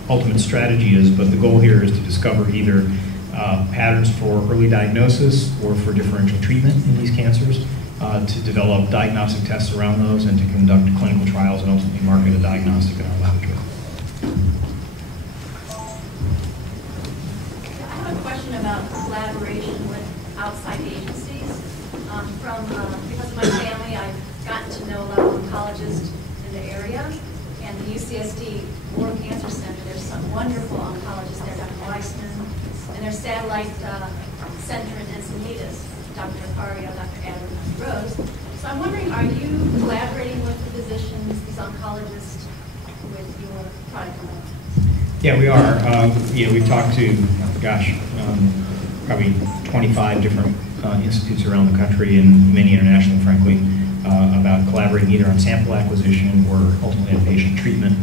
ultimate strategy is. But the goal here is to discover either patterns for early diagnosis or for differential treatment in these cancers. To develop diagnostic tests around those and to conduct clinical trials and ultimately market a diagnostic in our laboratory. I have a question about collaboration with outside agencies. Because of my family, I've gotten to know a lot of oncologists in the area, and the UCSD War Cancer Center, there's some wonderful oncologists there, Dr. Weissman, and their satellite center in Encinitas, Dr. Fario, Dr. Adler, Dr. Rose. So I'm wondering, are you collaborating with the physicians, these oncologists, with your product development? Yeah, we are. We've talked to, probably 25 different institutes around the country and many international, frankly, about collaborating either on sample acquisition or ultimately on patient treatment.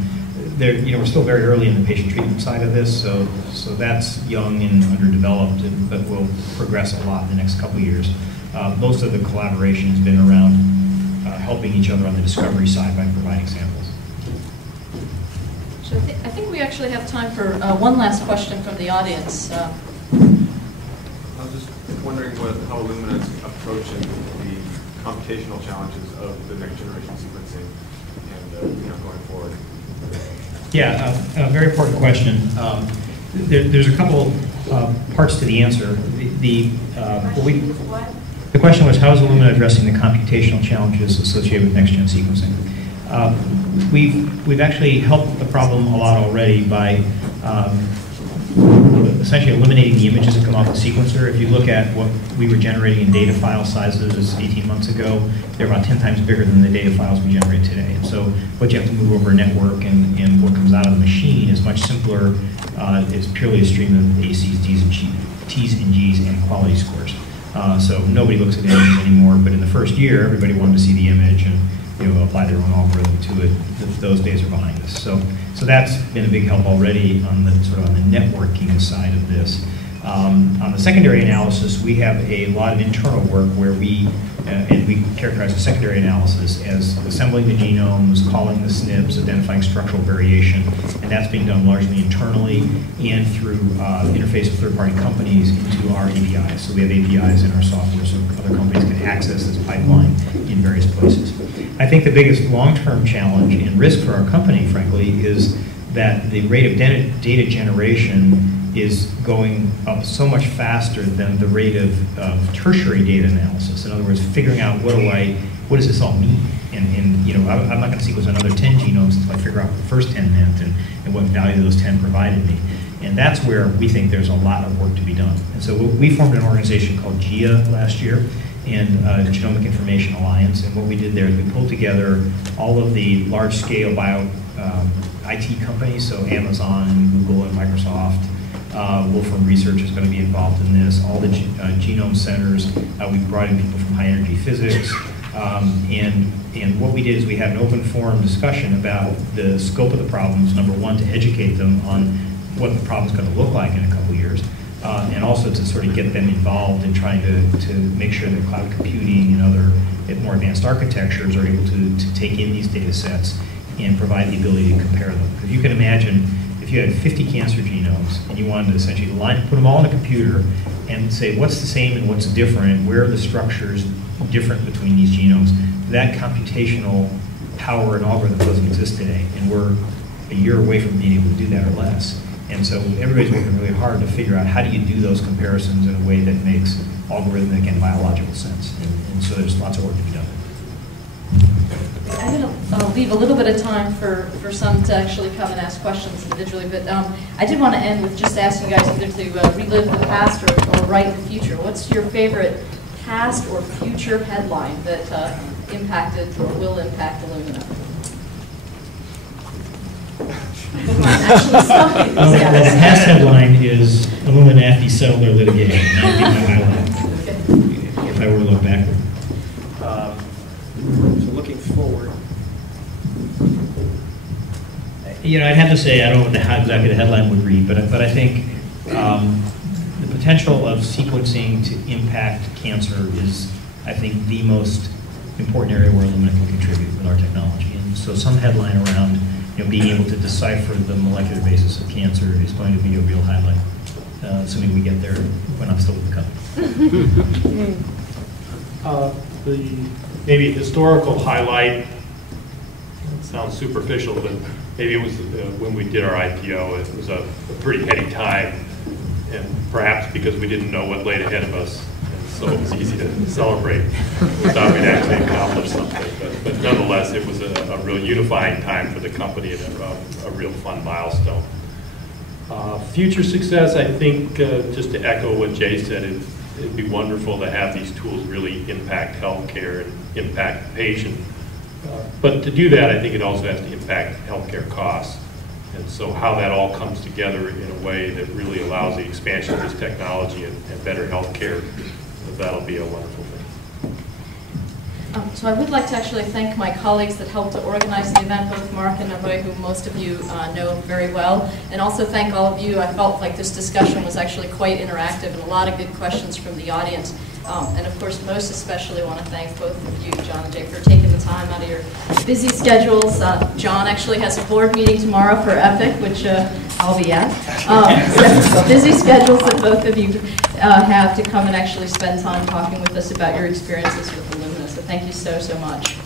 We're still very early in the patient treatment side of this, so that's young and underdeveloped, but will progress a lot in the next couple of years. Most of the collaboration has been around helping each other on the discovery side by providing samples. So I think we actually have time for one last question from the audience. I was just wondering how Illumina is approaching the computational challenges of the next generation sequencing and going forward. Yeah, a very important question. There's a couple parts to the answer. The question was, how is Illumina addressing the computational challenges associated with next-gen sequencing? We've actually helped the problem a lot already by essentially eliminating the images that come off the sequencer. If you look at what we were generating in data file sizes 18 months ago, they're about 10 times bigger than the data files we generate today. And so what you have to move over a network and what comes out of the machine is much simpler. It's purely a stream of ACs, T's and G's and quality scores. So nobody looks at images anymore, but in the first year, everybody wanted to see the image and apply their own algorithm to it. Those days are behind us. So that's been a big help already on the networking side of this. On the secondary analysis, we have a lot of internal work where we characterize the secondary analysis as assembling the genomes, calling the SNPs, identifying structural variation, and that's being done largely internally and through interface with third-party companies into our APIs. So we have APIs in our software so other companies can access this pipeline in various places. I think the biggest long-term challenge and risk for our company, frankly, is that the rate of data generation is going up so much faster than the rate of tertiary data analysis. In other words, figuring out what does this all mean? And I'm not going to sequence another 10 genomes until I figure out what the first 10 meant and what value those 10 provided me. And that's where we think there's a lot of work to be done. And so we formed an organization called GIA last year, and Genomic Information Alliance. And what we did there is we pulled together all of the large-scale bio IT companies, so Amazon, Google, and Microsoft. Wolfram Research is going to be involved in this. All the genome centers. We brought in people from high energy physics. And what we did is we had an open forum discussion about the scope of the problems, number one, to educate them on what the problem's going to look like in a couple years, and also to sort of get them involved in trying to make sure that cloud computing and other more advanced architectures are able to take in these data sets and provide the ability to compare them. Because you can imagine if you had 50 cancer genomes and you wanted to essentially put them all in a computer and say what's the same and what's different, where are the structures different between these genomes, that computational power and algorithm doesn't exist today. And we're a year away from being able to do that or less. And so everybody's working really hard to figure out how do you do those comparisons in a way that makes algorithmic and biological sense. And so there's lots of work to be done. I'm going to leave a little bit of time for some to actually come and ask questions individually, but I did want to end with just asking you guys either to relive the past or write the future. What's your favorite past or future headline that impacted or will impact Illumina? Well, the past headline is Illumina after settled their litigation. That would be my highlight if I were to look backward. So looking forward. I'd have to say I don't know how exactly the headline would read, but I think the potential of sequencing to impact cancer is, I think, the most important area where Illumina can contribute with our technology. And so some headline around being able to decipher the molecular basis of cancer is going to be a real highlight, assuming we get there when I'm still with the company. The maybe historical highlight, it sounds superficial, but maybe it was when we did our IPO. It was a pretty heady time, and perhaps because we didn't know what laid ahead of us, and so it was easy to celebrate. We thought we'd actually accomplish something, but nonetheless, it was a real unifying time for the company and a real fun milestone. Future success, I think, just to echo what Jay said, it'd be wonderful to have these tools really impact healthcare and impact the patient. But to do that, I think it also has to impact healthcare costs. And so how that all comes together in a way that really allows the expansion of this technology and better health care, that'll be a wonderful thing. So I would like to actually thank my colleagues that helped to organize the event, both Mark and Naroy, who most of you know very well, and also thank all of you. I felt like this discussion was actually quite interactive and a lot of good questions from the audience. And of course, most especially want to thank both of you, John and Jay, for taking the time out of your busy schedules. John actually has a board meeting tomorrow for EPIC, which I'll be at. So busy schedules that both of you have to come and actually spend time talking with us about your experiences with Illumina. So thank you so, so much.